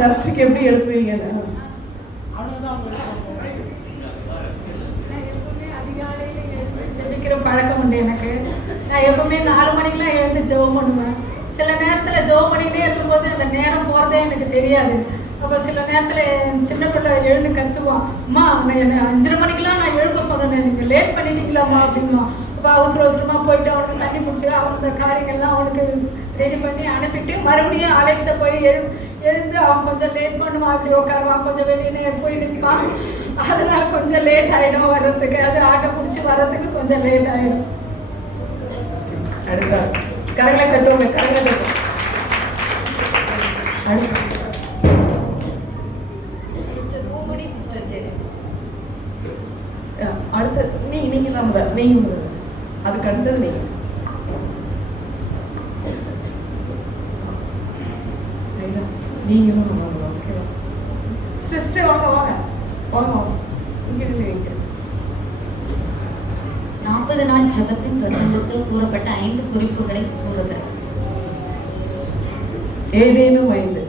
சர்ச்சுக்கு எப்படி எழுப்புவீங்கன்னு. ஜெபிக்கிற பழக்கம் உண்டு எனக்கு. நான் எப்பவுமே 4 மணிக்கெலாம் எழுந்து ஜெபம் பண்ணுவேன். சில நேரத்தில் ஜெபம் பண்ணிகிட்டே இருக்கும்போது அந்த நேரம் போகிறதே எனக்கு தெரியாது. அப்போ சில நேரத்தில் சின்ன பிள்ளை எழுந்து கற்றுவான், அம்மா என்னை 5:30 மணிக்கெலாம் நான் எழுப்ப சொன்னேன், நீங்கள் லேட் பண்ணிட்டீங்களாம்மா அப்படின்வான். அப்போ அவசரமாக போயிட்டு அவனுக்கு தண்ணி பிடிச்சி அவனோட காரியங்கள்லாம் அவனுக்கு ரெடி பண்ணி அனுப்பிட்டு மறுபடியும் அலெக்ஸை போய் எழுந்து அவன் கொஞ்சம் லேட் பண்ணுவான். அப்படி உட்காருவான், கொஞ்சம் வெளியே போய் நிற்பான். அதனால கொஞ்சம் லேட் ஆகிடும் வர்றதுக்கு. அது ஆட்டோ பிடிச்சி வர்றதுக்கு கொஞ்சம் லேட் ஆகிடும். அடுத்த கரங்களை தட்டுவோங்க, கரங்களை தட்டுவோம். சிஸ்டர் பூங்குடி, சிஸ்டர் ஜெரி. அடுத்த நீங்க தான் முதல். நீங்க முதல். அதுக்கு அடுத்தது நீங்க. நீங்க தான் வாங்க. ஓகேவா சிஸ்டர்? வாங்க வாங்க வாங்க வாங்க. இங்க இருக்கு. 40 நாள் ஜெபத்தின் பிரசங்கத்தில் கூறப்பட்ட 5 குறிப்புகளை கூறுக. ஏதேனும் 5.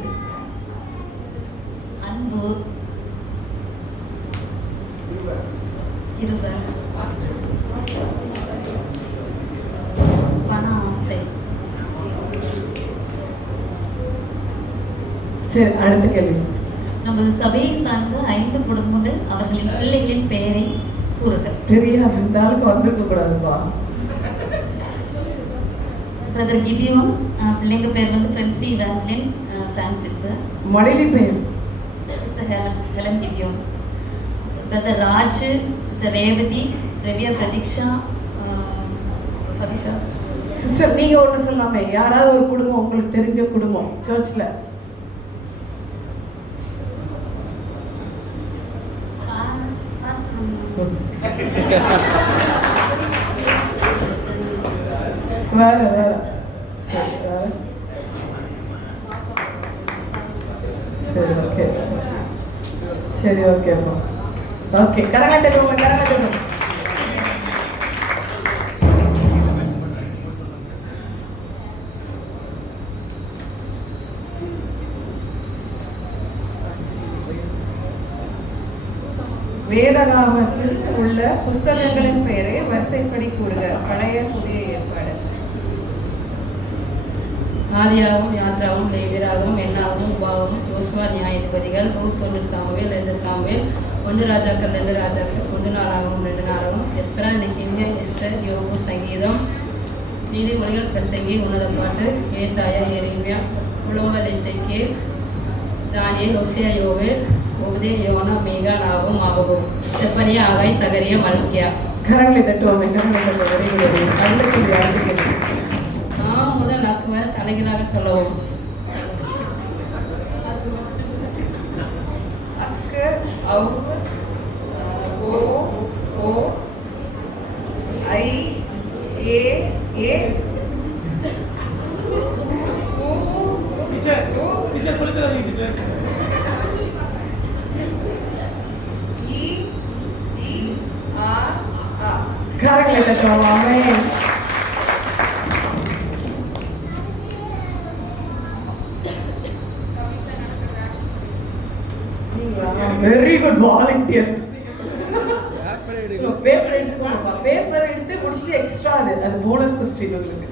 அன்பு, கிருபை, பண ஆசை. சரி, அடுத்த கேள்வி. நமது சபையை சார்ந்த 5 குடும்பங்கள் அவர்களின் பிள்ளைகளின் பெயரை கூறுக. தெரியாது, இந்த ஆளுக்கு வந்திருக்க கூடாதுப்பா. பிரதர் கிதியோன், பிள்ளைங்க பேர் வந்து பிரின்சி இவாஞ்சலின் பிரான்சிஸ். மனைவி பெயர் sister Helen Gideon. Brother Raj, sister Revathi, ரவியா பிரதீக்ஷா, பவிஷா. சிஸ்டர் நீங்க ஒன்று சொல்லாமே, யாராவது ஒரு குடும்பம் உங்களுக்கு தெரிஞ்ச குடும்பம் சர்ச்ல. வேற வேற. சரி வேற. சரி ஓகே. சரி ஓகேப்பா. ஓகே, கரங்களை தட்டுவோங்க, கரங்களை தட்டுவோம். வேதகாமத்தில் உள்ள புஸ்தகங்களின் பெயரை வரிசைப்படி கூறுக. பழைய புதிய ஏற்பாடு. ஆதியாகவும் யாத்ராவும் லேவியராகவும் எண்ணாகவும் உபாகமும் யோசுவா நியாயாதிபதிகள் ரூத் 1 சாமுவேல் 2 சாமுவேல் 1 ராஜாக்கள் 2 ராஜாக்கள் 1 நாளாகவும் 2 நாளாகவும் எஸ்தரா நெகேமியா எஸ்தர் யோபு சங்கீதம் நீதிமொழிகள் பிரசங்கி உன்னத பாட்டு ஏசாயா எரேமியா புலம்பல் எசேக்கியேல் தானியேல் ஓசியா யோவேல் ஓபதே யோனா மீகா நாகும் ஆபகும் செப்பனியா ஆகாய் சகரியா மல்கியா. கரங்களை தட்டுவோமே, கரங்களை தட்டுவோம். அடுத்த கேள்வி. முதல் நாக்கு வர தலைகளாக சொல்லவும். அக்கு அவு ஓ ஓ ஐ ஏ ஏ ஊ டீச்சர் சொல்லி தராதீங்க டீச்சர். இ இ தட்டுவோம். Amen. Very good volunteer. Paper எடுத்துக்கோங்கப்பா. பேப்பர் எடுத்து முடிச்சுட்டு எக்ஸ்ட்ரா அது போனஸ் கொஸ்டின் உங்களுக்கு.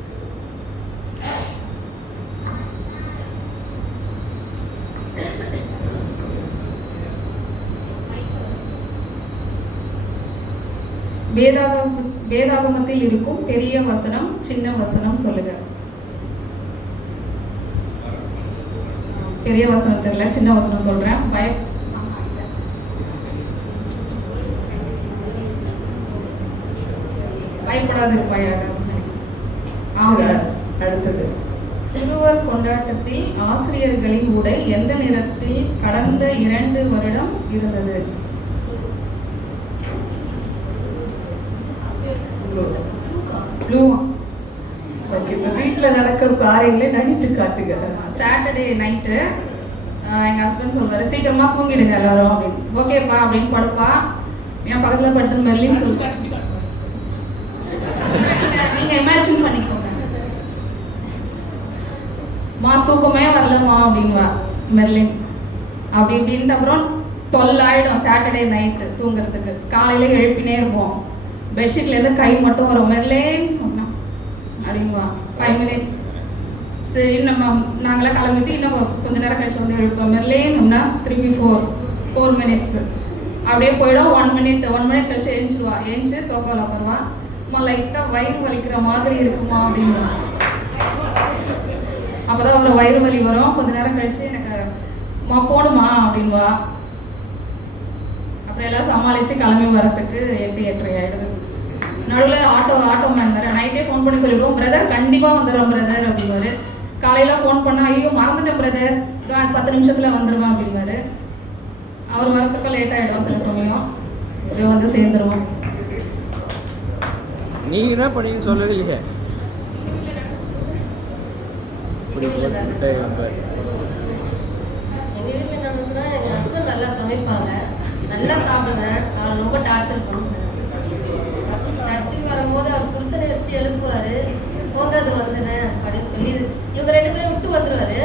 வேதாகமத்தில் இருக்கும் பெரிய வசனம் சின்ன வசனம் சொல்லுங்க. பெரிய வசனம் தெரியல, சின்ன வசனம் சொல்றேன். பயப்படாது இருப்பாயாக. அடுத்தது, சிறுவர் கொண்டாட்டத்தில் ஆசிரியர்களின் உடை எந்த நிறத்தில் கடந்த 2 வருடம் இருந்தது? வீட்டில் நடக்கிற காரியங்களை நடித்து காட்டுங்க. சாட்டர்டே நைட்டு எங்கள் ஹஸ்பண்ட் சொல்வார், சீக்கிரமாக தூங்கிடுங்க எல்லாரும் அப்படின்னு. ஓகேப்பா அப்படின்னு படுப்பா. என் பக்கத்தில் படுத்து மெர்லின் சொல்லுவேன். நீங்கள் இமேஜின் பண்ணிக்கோங்க. தூக்கமே வரலம்மா அப்படின்வா மெர்லின். அப்படி இப்படின்ட்டு அப்புறம் 12 ஆகிடும் சாட்டர்டே நைட்டு தூங்குறதுக்கு. காலையில் எழுப்பினே இருப்போம். பெட்ஷீட்லேருந்து கை மட்டும் வரும். மெர்லின் அப்படின்வா. 5 minutes. சரி நாங்களாம் கிளம்பிட்டு இன்னும் கொஞ்சம் நேரம் கழிச்சு வந்து எழுப்போம். மெர்லின்னா திருப்பி 4 minutes. அப்படியே போயிடும். 1 minute கழிச்சு எழுந்துருவா. எழுந்துச்சு சோஃபாவில் உட்காருவா. அம்மா லைட்டாக வயிறு வலிக்கிற மாதிரி இருக்குமா அப்படின்வா. அப்போ தான் ஒரு வயிறு வலி வரும். கொஞ்ச நேரம் கழிச்சு எனக்கு போகணுமா அப்படின்வா. அப்புறம் எல்லாம் சமாளித்து கிளம்பி வரத்துக்கு 8:30 ஆகிடுது. நடுவில் ஆட்டோமேன் வேறு நைட்டே ஃபோன் பண்ணி சொல்லிவிடுவோம், பிரதர் கண்டிப்பாக வந்துடுறோம் பிரதர் அப்படின்வாரு. காலையில் ஃபோன் பண்ணால் ஐயோ மறந்துட்டேன் பிரதர், 10 நிமிஷத்தில் வந்துடுவேன் அப்படின்வாரு. அவர் வரத்துக்கும் லேட் ஆகிடும் சில சமயம். இப்படியே வந்து சேர்ந்துருவோம். நீங்கள் என்ன பண்ணீங்க சொல்லலையே. எங்கள் வீட்டில் நான் கூட எங்கள் ஹஸ்பண்ட் நல்லா சமைப்பாங்க, நல்லா சாப்பிடுவேன். அவர் ரொம்ப டார்ச்சர் பண்ணுவேன். சர்ச்சுக்கு வரும்போது அவர் சுருத்தனை வச்சுட்டு எழுப்புவார், போங்க அது வந்துடுறேன் அப்படின்னு சொல்லி இவங்க 2 பேரையும் விட்டு வந்துடுவார்.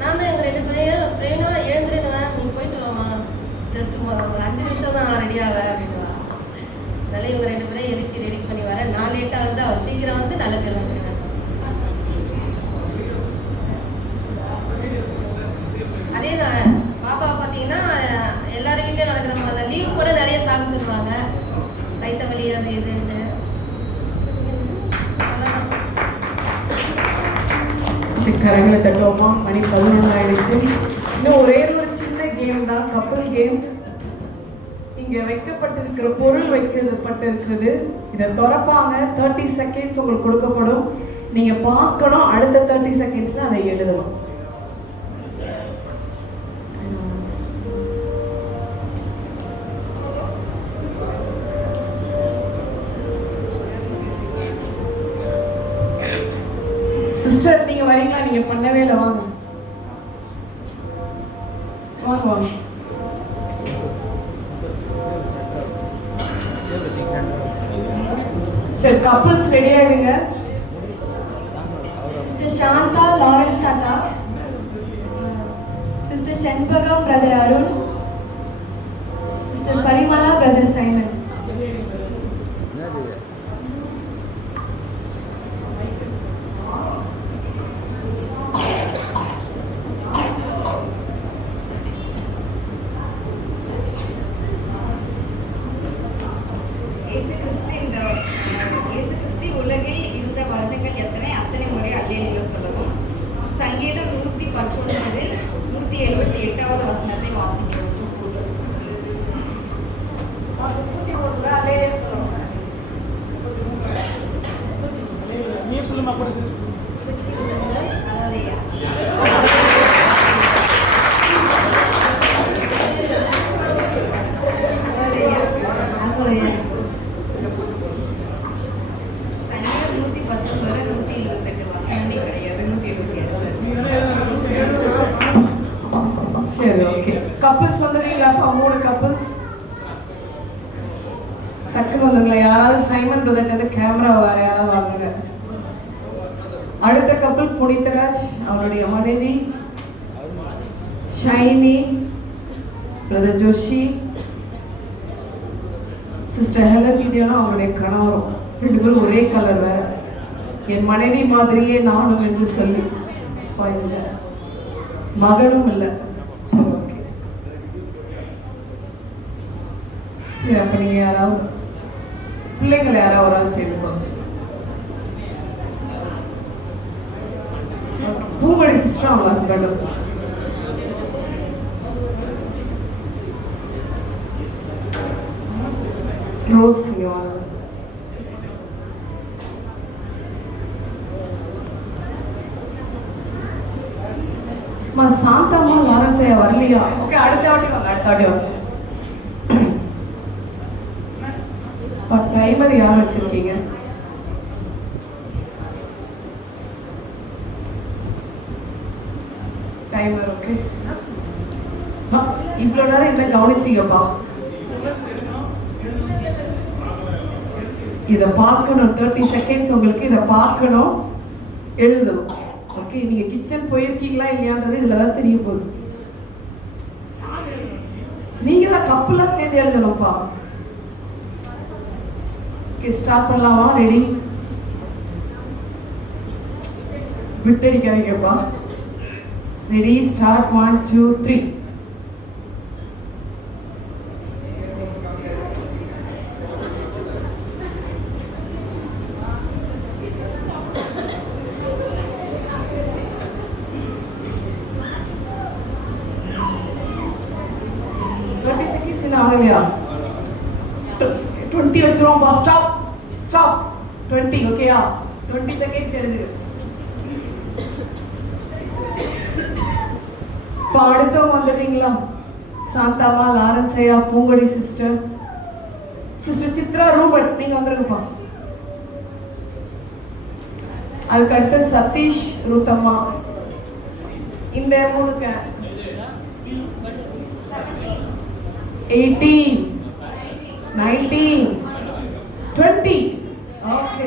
நான் தான் இவங்க 2 பேரையும் ஃப்ரெண்டாக எழுந்துருவேன், நீ போயிட்டு வாமா, ஜஸ்ட் ஒரு 5 நிமிஷம் தான் நான் ரெடி ஆவேன் அப்படின்வா. அதனால இவங்க 2 பேரையும் எழுப்பி ரெடி பண்ணி வரேன். நான் லேட்டாக வந்து அவர் சீக்கிரம் வந்து நல்ல பேர் வந்துடுவேன். அதே தான் பாப்பா பார்த்தீங்கன்னா எல்லாரும் வீட்லேயும் நடக்கிற மாதிரி தான். லீவ் கூட நிறைய சாப்பிட சொல்லுவாங்க, கைத்த வலி அது இதுன்ட்டு. கரங்களை தட்டுவோமா. மணி 11 ஆயிடுச்சு. இன்னும் ஒரே ஒரு சின்ன கேம் தான், கப்பல் கேம். இங்கே வைக்கப்பட்டிருக்கிற பொருள் வைக்கப்பட்டிருக்கிறது. இதை திறப்பாங்க. 30 seconds உங்களுக்கு கொடுக்கப்படும். நீங்கள் பார்க்கணும். அடுத்த 30 secondsல அதை எழுதணும். சிஸ்டர் நீங்க வரீங்களா? நீங்க பண்ணவே இல்லை. வாங்க வாங்க வாங்க. சரி, கப்பல்ஸ் ரெடி ஆயிடுங்க. சிஸ்டர் சாந்தா லாரன்ஸ் தாத்தா, sister Shenbagam brother Arun, sister Parimala brother Simon. உலகில் இருந்த வருடங்கள் எத்தனை அத்தனை முறை அல்லேலூயா சொல்லவும். சங்கீதம் 119 178வது வசனத்தை வாசிக்கிறோம். சரி, ஓகே. கப்பல்ஸ் வந்துடுறீங்களாப்பா? 3 கப்பல்ஸ். டக்குன்னு வந்துங்களா? யாராவது சைமன் பிரதர்கிட்ட கேமரா வேற யாராவது வாங்குங்க. அடுத்த கப்பல் புனிதராஜ், அவருடைய மனைவி Shiny, brother Joshi, sister Helen வித்யானா அவருடைய கணவரும். 2 பேரும் ஒரே கலர் வேற. என் மனைவி மாதிரியே நானும் என்று சொல்லி இல்லை, மகனும் இல்லை. சரி, ஓகே. சரி, அப்போ நீங்கள் யாராவது பிள்ளைங்களை யாராவது ஒரு ஆள் சேர்ந்துக்கோங்க. பூங்கொடி சிஸ்டர் அவங்க ஹஸ்பண்டும். ரோஸ் இங்கே வாங்க. சாந்தாமா லாரன்ஸ் ஐயா வரலையா? ஓகே, அடுத்த வாட்டி வாங்க, அடுத்த வாட்டி வாங்க. டைமர் யார் வச்சிருக்கீங்க? Timer okay. இவ்வளோ நேரம் என்ன கவனிச்சிங்கப்பா? இதை பார்க்கணும். 30 செகண்ட்ஸ் உங்களுக்கு இதை பார்க்கணும், எழுதணும். ஓகே, நீங்கள் கிச்சன் போயிருக்கீங்களா இல்லையான்றது இதில் தான் தெரிய போகுது. நீங்கள் தான் கப்பெல்லாம் சேர்ந்து எழுதணும்ப்பா. ஓகே, ஸ்டார்ட் பண்ணலாமா? ரெடி? விட்டடிக்காதீங்கப்பா. Ready, start. 1 2 3. ஆகலையா? 20 வச்சிரும். Stop stop. 20 ஓகேயா? 20 செகண்ட்ஸ் எழுதுங்க. இப்போ அடுத்தவங்க வந்துடுறீங்களா? சாந்தாமா, லாரன்ஸ் ஐயா, பூங்கொடி சிஸ்டர், சிஸ்டர் சித்ரா, ரூபன், நீங்க வந்துருங்கப்பா. அதுக்கு அடுத்து சதீஷ், ரூத்தம்மா. இந்த 3 18 19 20. ஓகே,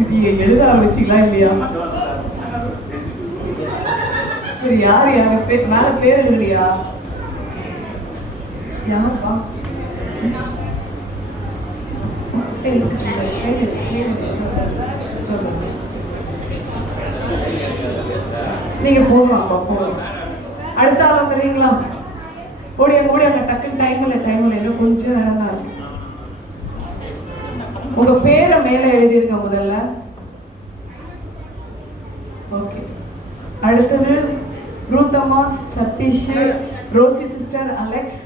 இது எழுத ஆரம்பிச்சிங்களா இல்லையா? சரி, யார் யார் மேல பேர் எழுதுறியா? யாருப்பா? நீங்க போகலாம்ப்பா, போகலாம். அடுத்த ஆள் வந்துடுறீங்களா? ஓடியாங்க டக்குன்னு. டைம் இல்லை, இன்னும் கொஞ்சம் நேரம் தான் இருக்கு. உங்க பேரை மேல எழுதிருக்க முதல்ல. ஓகே, அடுத்தது Ruthamma, Satish, Rosy sister, Alex,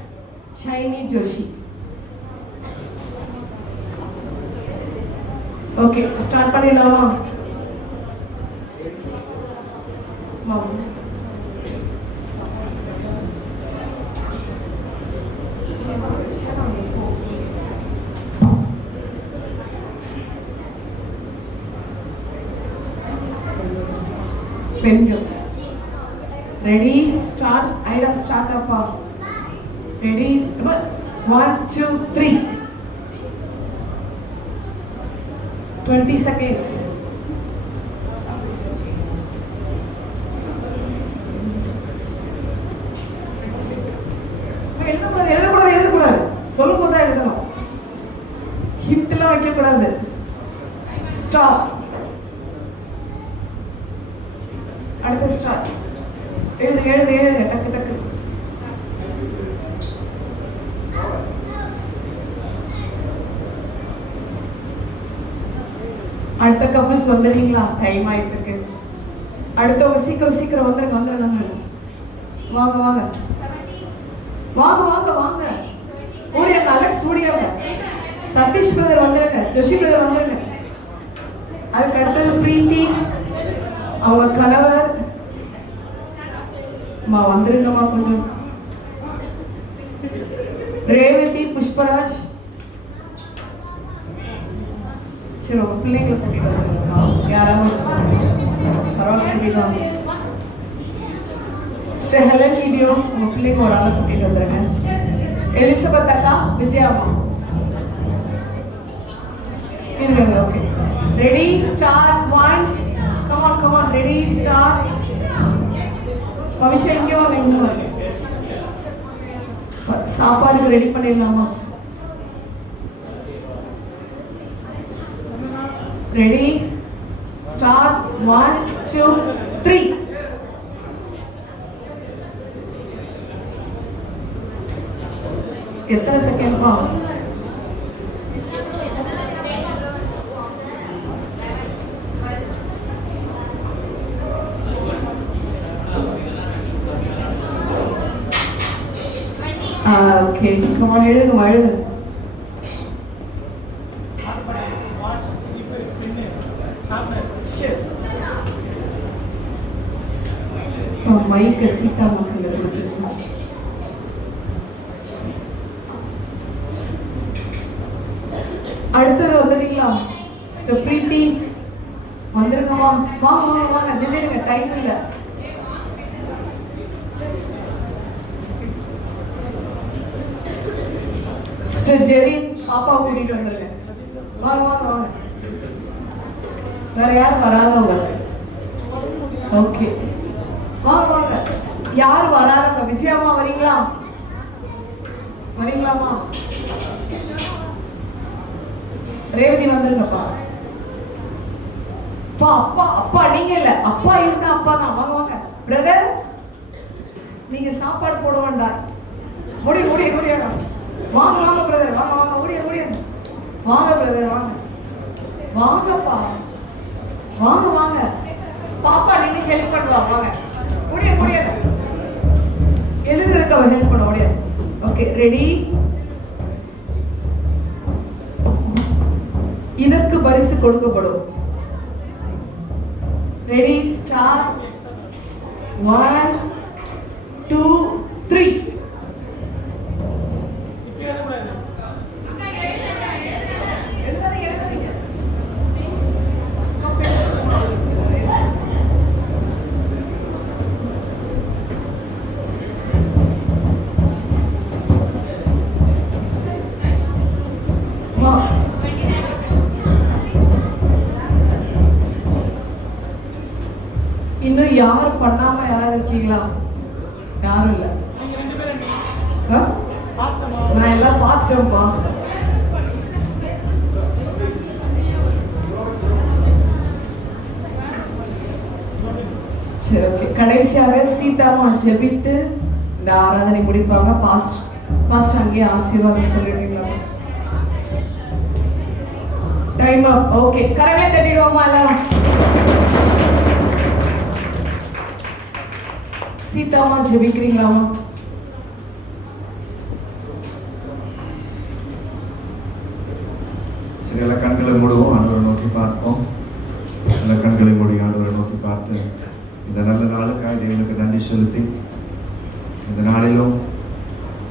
Shiny, Joshi. Okay, start பண்ணிடலாமா? பெண்கள் ரெடி, ஸ்டார்ட். ஐடா ஸ்டார்ட் அப்பா. ரெடி, 1 2 3. 20 seconds. எழுதக்கூடாது. சொல்லும் போது தான் எழுதணும். ஹிண்ட்லாம் வைக்கக்கூடாது. ஸ்டாப். அடுத்த ஸ்டார்ட். எழுது டக்கு. அடுத்த கப்பல்ஸ் வந்துடுறீங்களா? டைம் ஆயிட்டு இருக்கு. அடுத்தவங்க சீக்கிரம் வந்துருங்க. வாங்க. ஓடியாங்க. அலெக்ஸ் ஓடியாங்க. சதீஷ் பிரதர் வந்துருங்க. ஜோஷி பிரதர் வந்துருங்க. அதுக்கு அடுத்தது பிரீத்தி, அவங்க கணவர். வந்துருங்கம்மா கொஞ்சம். ரேவதி, புஷ்பராஜ். சரி, உங்க பிள்ளைங்களை கூட்டிட்டு வந்துருங்க. யாராவது பரவாயில்ல, கூட்டிட்டு வாங்க. சிஸ்டர் ஹெலன் கிடியோன் உங்கள் பிள்ளைங்க ஒரு ஆளை கூட்டிகிட்டு வந்துடுங்க. எலிசபெத் அக்கா, விஜயாமா இருங்க. Okay, ready start. 1 come on ready start. Pavisha இங்கே வாங்க, இங்கே வாங்க. சாப்பாடுக்கு ரெடி பண்ணிடலாமா? Ready start. 1 2 3. எத்தனை செகண்ட்மா? ஓகே, கமான் எழுதுங்க. மைக்க சீதா மக்கள் கொடுத்துருக்கோம். அடுத்தது வந்துடுறீங்களா? சிஸ்டர் பிரீத்தி வந்துருங்கம்மா. வாங்க நின்றுடுங்க, டைம் இல்லை. சிஸ்டர் ஜெரின் பாப்பா கூட்டிட்டு வந்துருங்க. வாங்க. வேற யாரும் வராதவங்க? ஓகே, வாங்க. யார் வராதவங்க? விஜயாம்மா வரீங்களாமா? ரேவதி வந்துருங்கப்பா. அப்பா நீங்க இல்ல, அப்பா இருந்தா அப்பா தான். வாங்க பிரதர், நீங்க சாப்பாடு போட வேண்டாம். முடிய வாங்க பிரதர், வாங்க முடிய வாங்க பிரதர், வாங்கப்பா வாங்க. பாப்பா நீங்க ஹெல்ப் பண்ணுவா. வாங்க முடிய எழுதுறதுக்கு அவ ஹெல்ப் பண்ண முடியாது. Okay, ready. இதற்கு பரிசு கொடுக்கப்படும். Ready start. 1 2 3. இன்னும் யார் பண்ணாம யாராவது இருக்கீங்களா? யாரும் இல்லை. நான் எல்லாம் பார்த்துட்டேன்ப்பா. சரி, ஓகே. கடைசியாக சீதாமா ஜெபித்து இந்த ஆராதனை முடிப்பாங்க. பாஸ்ட் அங்கேயே ஆசீர்வாதம் சொல்லிடுவீங்களா? டைம் அப். ஓகே, கரங்களை தட்டிடுவோமா எல்லாம்? சீதாமா ஜெபிக்கிறீங்களாமா? சரி, எல்லா கண்களை மூடுவோம், ஆண்டவரை நோக்கி பார்ப்போம். எல்லா கண்களை மூடி ஆண்டவரை நோக்கி பார்த்து இந்த நல்ல நாளுக்காக தேவனுக்கு நன்றி செலுத்தி, இந்த நாளிலும்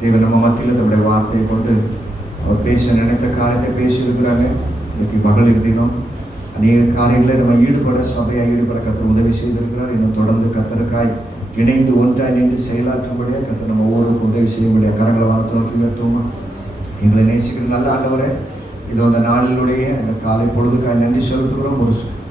தேவன் நம்ம மத்தியில் தன்னுடைய வார்த்தையை கொண்டு அவர் பேச நினைத்த காரியத்தை பேசியிருக்கிறாங்க. இன்னைக்கு மகளிர் தினம். அநேக காரியங்களில் நம்ம ஈடுபட, சபையாக ஈடுபட கர்த்தர் உதவி செய்திருக்கிறார். இன்னும் தொடர்ந்து கர்த்தருக்காய் இணைந்து ஒன்றாய் நின்று செயலாற்றும்படியாக கர்த்தர் நம்ம ஒவ்வொருவருக்கும் உதவி செய்யும்படியாக கரங்களை வானத்தை நோக்கி உயர்த்துவோமா? எங்களை நேசிக்கிற நல்ல ஆண்டவரே, இது அந்த நாளினுடைய இந்த காலை பொழுதுக்காய் நன்றி செலுத்துகிறோம்.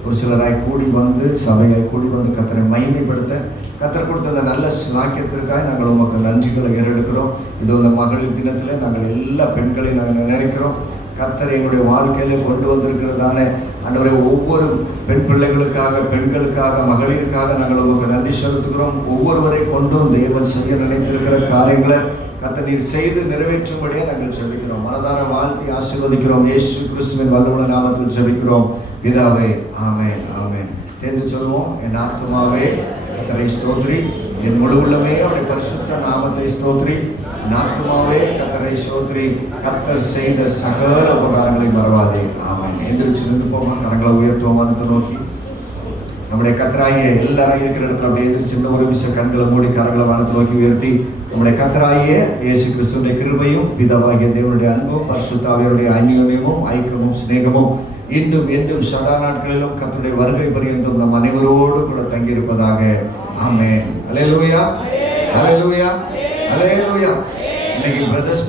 ஒரு சிலராய் கூடி வந்து, சபையாய் கூடி வந்து கர்த்தரை மகிமைப்படுத்த கர்த்தர் கொடுத்த அந்த நல்ல சிலாக்கியத்திற்காக நாங்கள் உமக்கு நன்றிகளை ஏறெடுக்கிறோம். இது அந்த மகளிர் தினத்தில் நாங்கள் எல்லா பெண்களையும் நாங்கள் நினைக்கிறோம். கர்த்தர் எங்களுடைய வாழ்க்கையில கொண்டு வந்திருக்கிறதான ஆண்டவரே ஒவ்வொரு பெண் பிள்ளைகளுக்காக, பெண்களுக்காக, மகளிருக்காக நாங்கள் உங்களுக்கு நன்றி செலுத்துகிறோம். ஒவ்வொருவரை கொண்டும் தேவன் செய்ய நினைத்திருக்கிற காரியங்களை கர்த்தர் நீர் செய்து நிறைவேற்றும்படியாக நாங்கள் ஜெபிக்கிறோம். மனதார வாழ்த்தி ஆசீர்வதிக்கிறோம். இயேசு கிறிஸ்துவின் வல்லமையுள்ள நாமத்தில் ஜெபிக்கிறோம் பிதாவே, ஆமென் ஆமென். சேர்ந்து சொல்லுவோம். என் ஆத்துமாவே கர்த்தரை ஸ்தோத்திரி, என் முழு உள்ளமே அவருடைய பரிசுத்த நாமத்தை ஸ்தோத்திரி. என் ஆத்துமாவே கர்த்தரை ஸ்தோத்திரி, கர்த்தர் செய்த சகல உபகாரங்களை மறவாதே. ஆமென். எந்திரிச்சு நின்று போமா, கரங்களை உயர்த்துவோம் வானத்தை நோக்கி. நம்முடைய கர்த்தராகிய எல்லாரும் இருக்கிற இடத்துல அப்படியே எந்திரிச்சு ஒரு நிமிஷம் கண்களை மூடி கரங்களை வானத்தை நோக்கி உயர்த்தி, நம்முடைய கர்த்தராகிய இயேசு கிறிஸ்துவினுடைய கிருபையும் பிதாவாகிய தேவனுடைய அன்பும் பரிசுத்த ஆவியாருடைய அந்யோன்யமும் ஐக்கியமும் சிநேகமும் இன்றும் என்றும் சதா நாட்களிலும் கர்த்தருடைய வருகை பரியந்தம் நம் அனைவரோடு கூட தங்கியிருப்பதாக. ஆமென். அல்லேலூயா. ஹalleluya ஹalleluya. இன்னைக்கு பிரதர்ஸ்